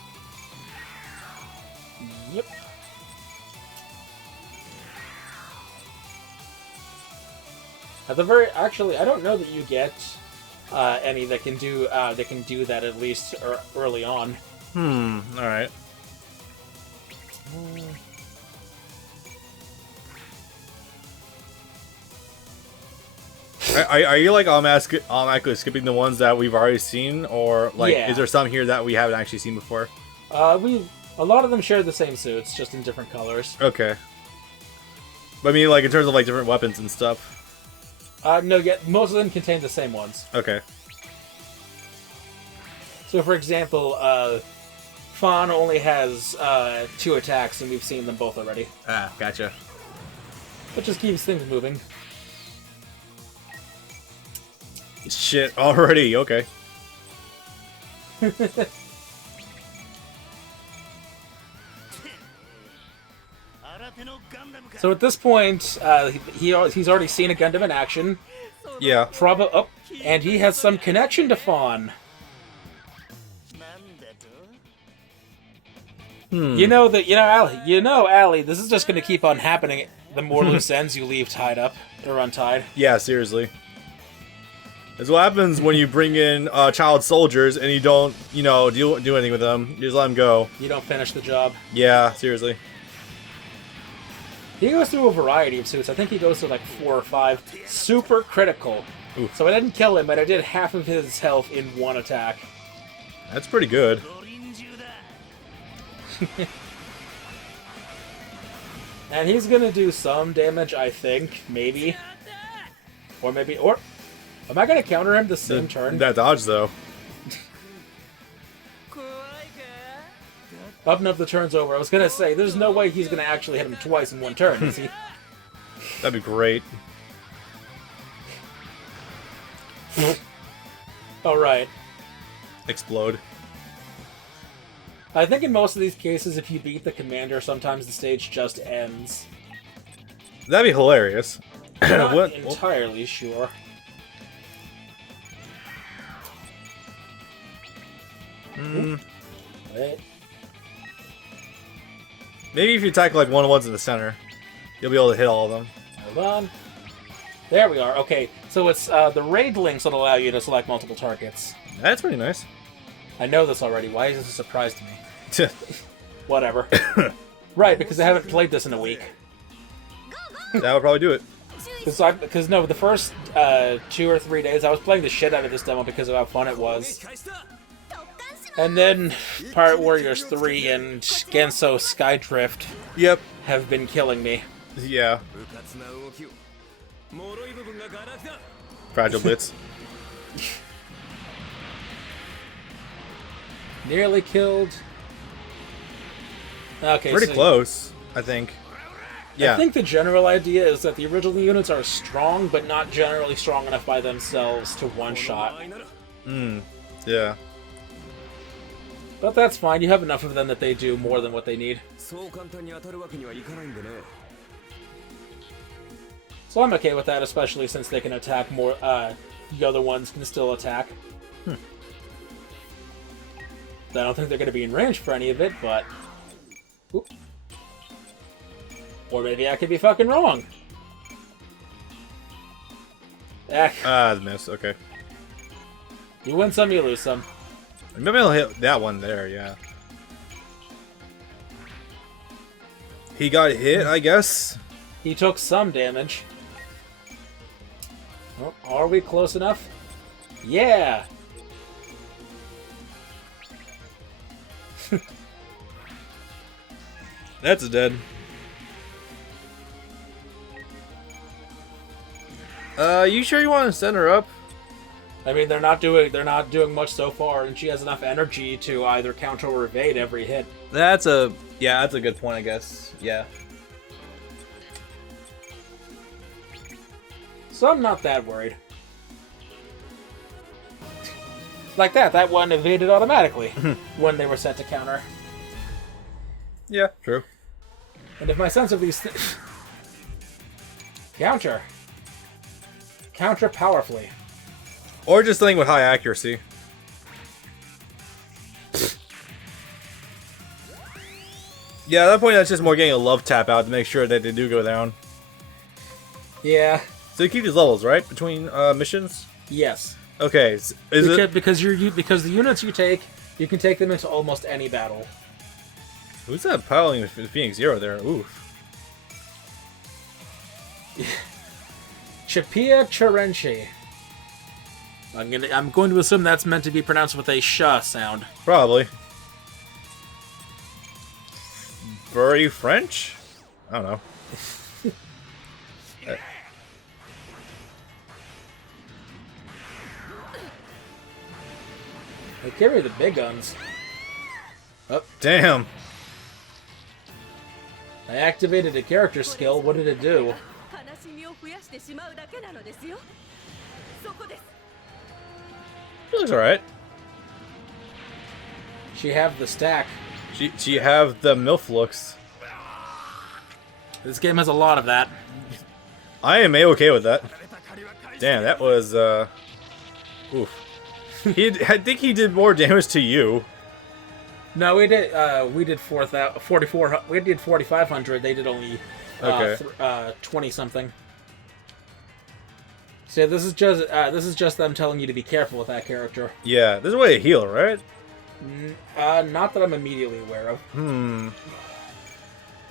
Yep. Actually, I don't know that you get any that can do that at least early on. All right. Are you like automatically skipping the ones that we've already seen, or like Yeah. is there some here that we haven't actually seen before? A lot of them share the same suits, just in different colors. Okay. But I mean, like in terms of like different weapons and stuff. No, yet most of them contain the same ones. Okay. So, for example, Fawn only has 2 attacks, and we've seen them both already. Ah, gotcha. But just keeps things moving. Shit, already. Okay. So at this point, he's already seen a Gundam in action. Yeah. And he has some connection to Fawn. Allie, this is just going to keep on happening the more loose ends you leave tied up or untied. Yeah, seriously. That's what happens when you bring in child soldiers and you don't, do anything with them. You just let them go. You don't finish the job. Yeah, seriously. He goes through a variety of suits. I think he goes to like 4 or 5. Super critical. Oof. So I didn't kill him, but I did half of his health in one attack. That's pretty good. And he's gonna do some damage, I think. Maybe. Or maybe... Or... Am I gonna counter him the same turn? That dodge, though. Up enough the turn's over. I was gonna say, there's no way he's gonna actually hit him twice in one turn, is he? That'd be great. Alright. Explode. I think in most of these cases, if you beat the commander, sometimes the stage just ends. That'd be hilarious. Not entirely sure. Wait. Maybe if you attack like one of the ones in the center, you'll be able to hit all of them. Hold on. There we are. Okay, so it's the raid links that allow you to select multiple targets. That's pretty nice. I know this already. Why is this a surprise to me? Whatever. Right, because I haven't played this in a week. That would probably do it. Because no, the first 2 or 3 days I was playing the shit out of this demo because of how fun it was. And then Pirate Warriors 3 and Genso Skydrift Yep. have been killing me. Yeah. Fragile Blitz. Nearly killed. Okay, Pretty so close, I think. Yeah. I think the general idea is that the original units are strong, but not generally strong enough by themselves to one-shot. Yeah. But that's fine, you have enough of them that they do more than what they need. So I'm okay with that, especially since they can attack more, the other ones can still attack. I don't think they're going to be in range for any of it, but... Oop. Or maybe I could be fucking wrong. The miss, okay. You win some, you lose some. Maybe I'll hit that one there, yeah. He got hit, I guess. He took some damage. Oh, are we close enough? Yeah! That's dead. You sure you want to send her up? I mean, they're not doing much so far, and she has enough energy to either counter or evade every hit. That's a good point, I guess. Yeah. So I'm not that worried. Like that one evaded automatically when they were set to counter. Yeah, true. And if my sense of these counter powerfully. Or just something with high accuracy. Yeah, at that point, that's just more getting a love tap out to make sure that they do go down. Yeah. So you keep these levels, right? Between missions? Yes. Okay, because the units you take, you can take them into almost any battle. Who's that piloting the Phoenix Zero there? Oof. Chipia Cherenchi. I'm going to assume that's meant to be pronounced with a sh sound. Probably. Very French? I don't know. They carry the big guns. Oh, damn. I activated a character skill. What did it do? She looks alright. She have the stack. She have the MILF looks. This game has a lot of that. I am a-okay with that. Damn, that was, oof. I think he did more damage to you. No, we did 4,400. We did 4,500. They did only 20 something. So this is just them telling you to be careful with that character. Yeah, there's a way to heal, right? Not that I'm immediately aware of.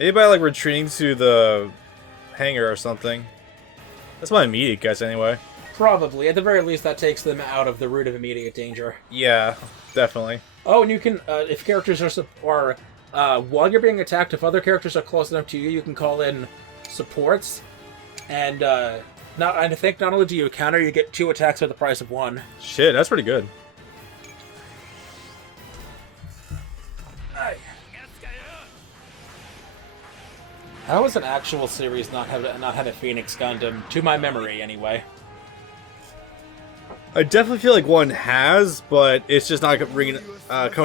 Maybe by, like, retreating to the hangar or something. That's my immediate guess, anyway. Probably. At the very least, that takes them out of the route of immediate danger. Yeah, definitely. Oh, and you can, if characters are while you're being attacked, if other characters are close enough to you, you can call in supports. And, I think not only do you counter, you get 2 attacks for the price of 1. Shit, that's pretty good. How has an actual series not had a Phoenix Gundam? To my memory, anyway. I definitely feel like one has, but it's just not coming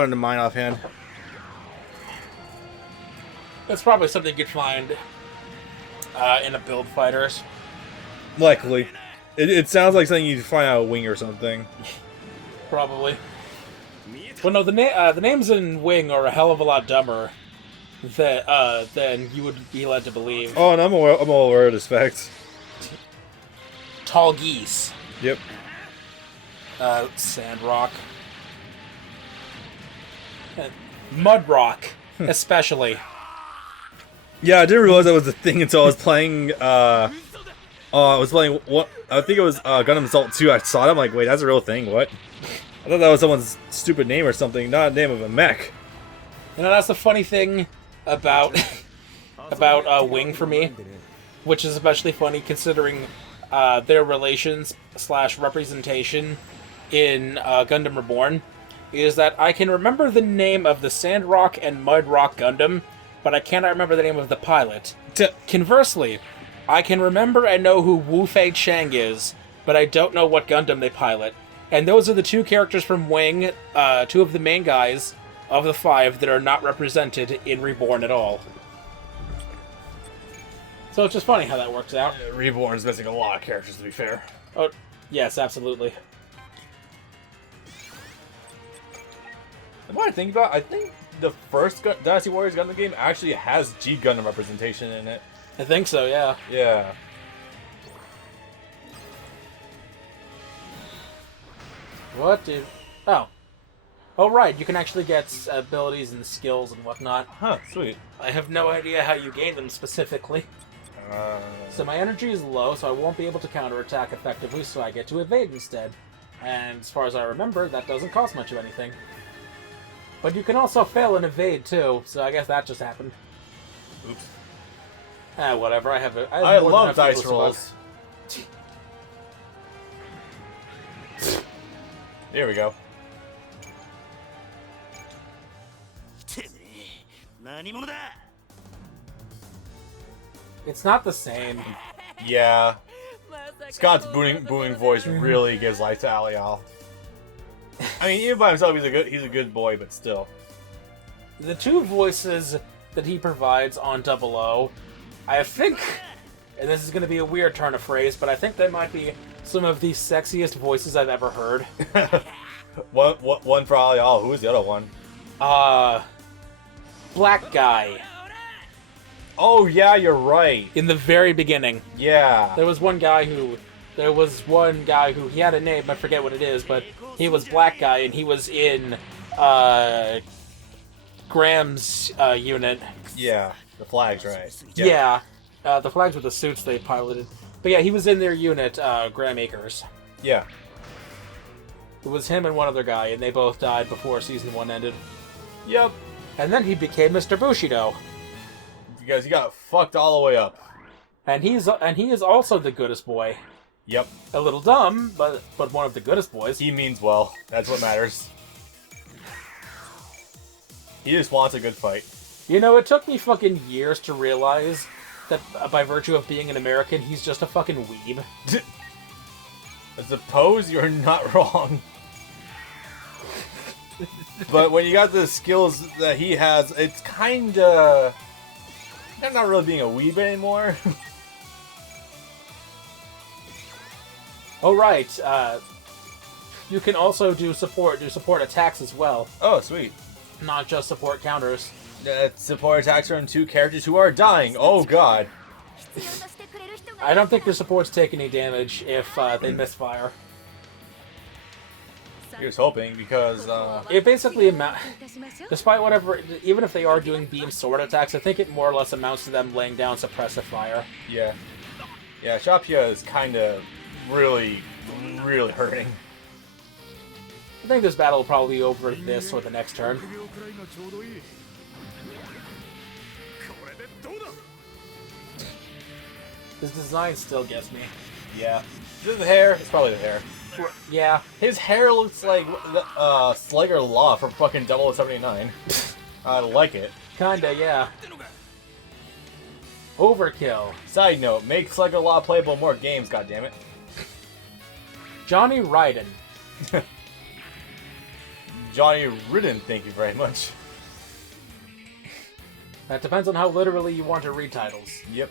to mind offhand. It's probably something you'd find in a Build Fighters. Likely. It sounds like something you'd find out a Wing or something. Probably. Well, no, the names in Wing are a hell of a lot dumber than you would be led to believe. Oh, and I'm all aware of this fact. Tall Geese. Yep. Sandrock. Mudrock, especially. Yeah, I didn't realize that was a thing until I was playing, I think it was Gundam Assault 2. I saw it, I'm like, wait, that's a real thing, what? I thought that was someone's stupid name or something, not a name of a mech. You know, that's the funny thing about Wing for me, which is especially funny considering their relations / representation in Gundam Reborn, is that I can remember the name of the Sandrock and Mudrock Gundam, but I cannot remember the name of the pilot. Conversely, I can remember and know who Wu Fei Chang is, but I don't know what Gundam they pilot. And those are the 2 characters from Wing, 2 of the main guys of the 5 that are not represented in Reborn at all. So it's just funny how that works out. Reborn's missing a lot of characters, to be fair. Oh, yes, absolutely. The more I think about it, I think the first Dynasty Warriors Gundam game actually has G Gundam representation in it. I think so, yeah. Yeah. What did... Oh. Oh, right, you can actually get abilities and skills and whatnot. Huh, sweet. I have no idea how you gain them specifically. So my energy is low, so I won't be able to counterattack effectively, so I get to evade instead. And as far as I remember, that doesn't cost much of anything. But you can also fail and evade, too, so I guess that just happened. Oops. Whatever, I love dice rolls. Here we go. It's not the same. Yeah. Scott's booming voice really gives life to Alial. I mean, even by himself, he's a good boy, but still. The 2 voices that he provides on 00, I think, and this is going to be a weird turn of phrase, but I think they might be some of the sexiest voices I've ever heard. One for Alial. Who is the other one? Black guy. Oh yeah, you're right. In the very beginning. Yeah. There was one guy who he had a name, I forget what it is, but he was Black Guy, and he was in Graham's unit. Yeah, the flags, right? Yeah, the flags were the suits they piloted. But yeah, he was in their unit, Graham Acres. Yeah. It was him and one other guy, and they both died before Season 1 ended. Yep. And then he became Mr. Bushido. Because he got fucked all the way up. And he is also the goodest boy. Yep. A little dumb, but one of the goodest boys. He means well. That's what matters. He just wants a good fight. You know, it took me fucking years to realize that by virtue of being an American, he's just a fucking weeb. I suppose you're not wrong. But when you got the skills that he has, it's kinda... I'm not really being a weeb anymore. Oh, right. You can also do support attacks as well. Oh, sweet. Not just support counters. Support attacks from 2 characters who are dying. Oh, God. I don't think your supports take any damage if they misfire. Here's hoping, because It basically despite whatever, even if they are doing beam sword attacks, I think it more or less amounts to them laying down suppressive fire. yeah, Shapia is kind of really hurting. I think this battle will probably be over this or the next turn. His design still gets me. Yeah, is it the hair? It's probably the hair. Yeah. His hair looks like Slugger Law from fucking 0079. I like it. Kinda, yeah. Overkill. Side note, make Slugger Law playable in more games, goddammit. Johnny Ryden. Johnny Ridden, thank you very much. That depends on how literally you want to read titles. Yep.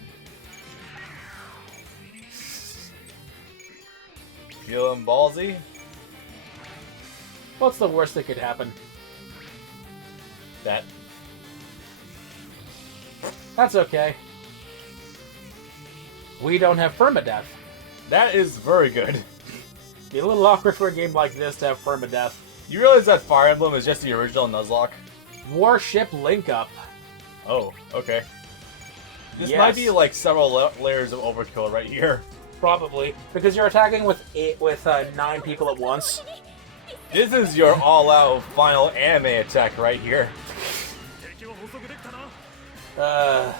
Feeling ballsy? What's the worst that could happen? That. That's okay. We don't have permadeath. That is very good. Be a little awkward for a game like this to have permadeath. You realize that Fire Emblem is just the original Nuzlocke? Warship Link Up. Oh, okay. This Yes. might be like several layers of overkill right here. Probably. Because you're attacking with 9 people at once. This is your all-out final anime attack right here. I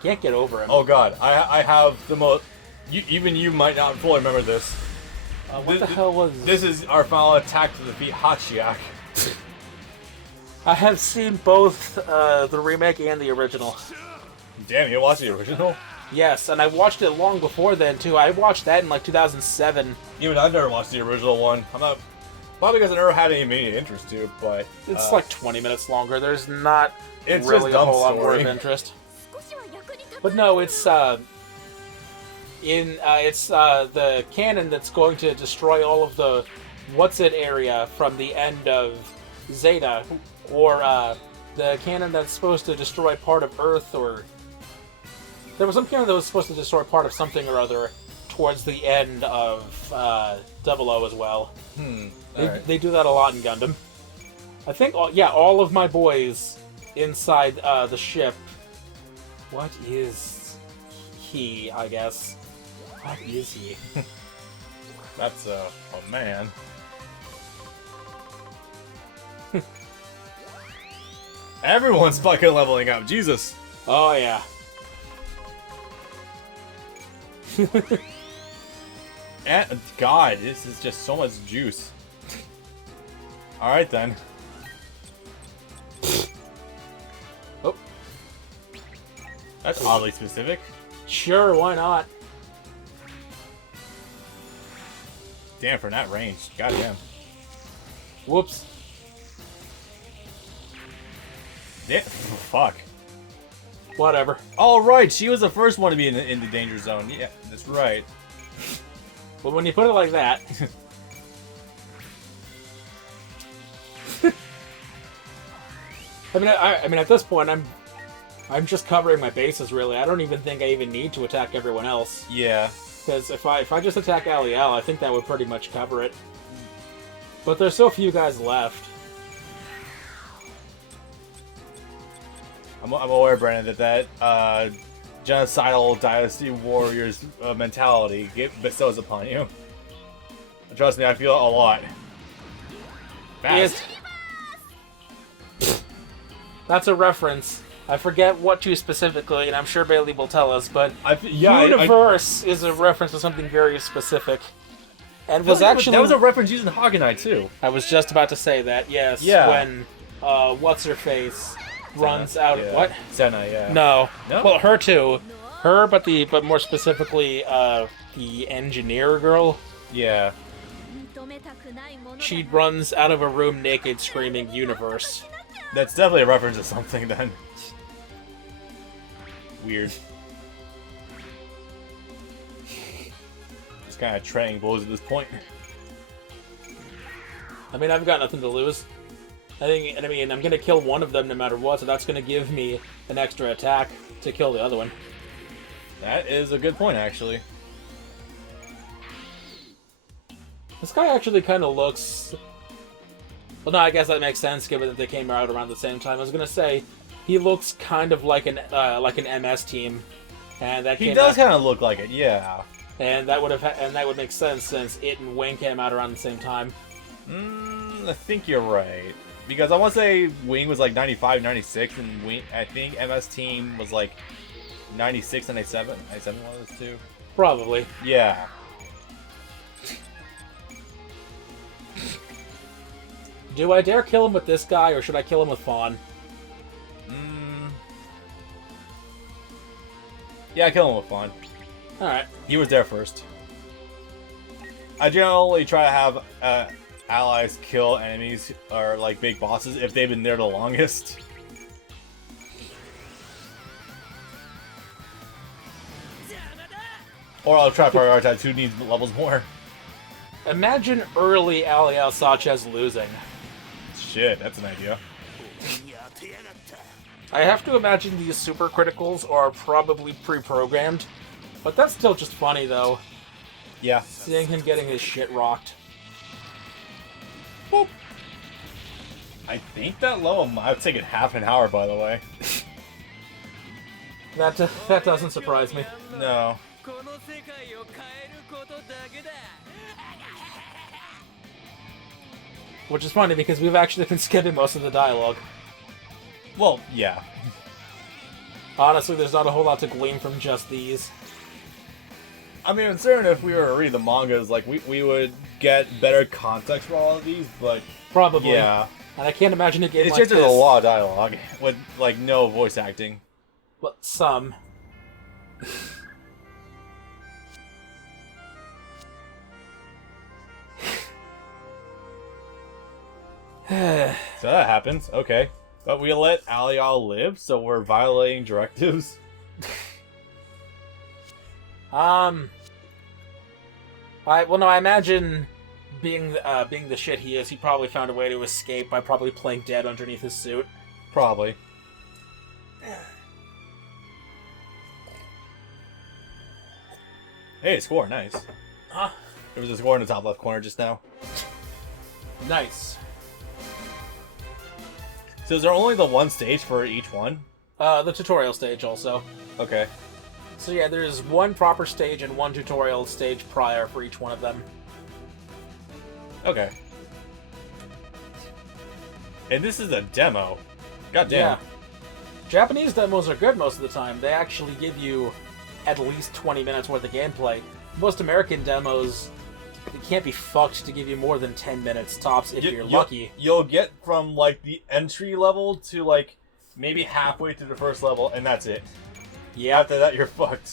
can't get over him. Oh god, I have the most... even you might not fully remember this. What the hell was... This is our final attack to defeat Hachiak. I have seen both the remake and the original. Damn, you watched the original? Yes, and I watched it long before then, too. I watched that in, like, 2007. Even I've never watched the original one. I'm not... Probably because I never had any immediate interest to, but... It's like 20 minutes longer. There's not It's really just a dumb whole lot more of story. interest. But no, it's the cannon that's going to destroy all of the What's-It area from the end of Zeta, or the cannon that's supposed to destroy part of Earth, or... There was some cannon that was supposed to destroy part of something or other towards the end of 00 as well. They do that a lot in Gundam. I think, all of my boys inside the ship... What is he, I guess? What is he? That's a man. Everyone's fucking leveling up, Jesus! Oh, yeah. And, God, this is just so much juice. Alright then. Oh. That's oddly specific. Sure, why not? Damn, for that range. Goddamn. Whoops. Damn. Fuck. Whatever. Alright, she was the first one to be in the danger zone. Yeah, that's right. But when you put it like that... I mean, at this point, I'm just covering my bases, really. I don't even think I even need to attack everyone else. Yeah. Because if I just attack Aliel, I think that would pretty much cover it. But there's so few guys left. I'm aware, Brandon, that genocidal dynasty warriors mentality bestows upon you. Trust me, I feel it a lot. Fast. That's a reference. I forget what to specifically, and I'm sure Bailey will tell us, but Universe is a reference to something very specific. And was actually... That was a reference using Hagenai, too. I was just about to say that, yes. Yeah. When, what's-her-face runs out of... What? Senna, yeah. No. No? Well, her too. Her, but more specifically, the engineer girl. Yeah. She runs out of a room naked screaming Universe. That's definitely a reference to something, then. Weird. Just kind of trading blows at this point. I mean, I've got nothing to lose. I mean, I'm gonna kill one of them no matter what, so that's gonna give me an extra attack to kill the other one. That is a good point, actually. This guy actually kind of looks... Well, no, I guess that makes sense, given that they came out around the same time. I was gonna say, he looks kind of like an MS team, and that he does kind of look like it, yeah. And that would make sense since It and Wing came out around the same time. I think you're right. Because I want to say Wing was like 95, 96, and I think MS Team was like 96, 97. 97 one of those two. Probably. Yeah. Do I dare kill him with this guy, or should I kill him with Fawn? Yeah, kill him with Fawn. Alright. He was there first. I generally try to have allies kill enemies or like big bosses if they've been there the longest. Or I'll try to prioritize who needs levels more. Imagine early Aliel Sanchez losing. Shit, that's an idea. I have to imagine these super criticals are probably pre-programmed, but that's still just funny though. Yeah. Seeing him getting his shit rocked. Boop. I think that low might have taken half an hour, by the way. That doesn't surprise me. No. Which is funny because we've actually been skipping most of the dialogue. Well, yeah. Honestly, there's not a whole lot to glean from just these. I mean, I'm certain if we were to read the mangas, like, we would get better context for all of these, but... Probably. Yeah. And I can't imagine a game It's like just this. there's a lot of dialogue with, like, no voice acting. Well, some. So that happens, okay. But we let Alial live, so we're violating directives? Well, no, I imagine being the shit he is, he probably found a way to escape by probably playing dead underneath his suit. Probably. Hey, score, nice. Huh? There was a score in the top left corner just now. Nice. So is there only the one stage for each one? The tutorial stage also. Okay. So yeah, there's one proper stage and one tutorial stage prior for each one of them. Okay. And this is a demo. God damn. Yeah. Japanese demos are good most of the time. They actually give you at least 20 minutes worth of gameplay. Most American demos, they can't be fucked to give you more than 10 minutes tops if you're lucky. You'll get from, like, the entry level to, like, maybe halfway through the first level, and that's it. Yeah. After that, you're fucked.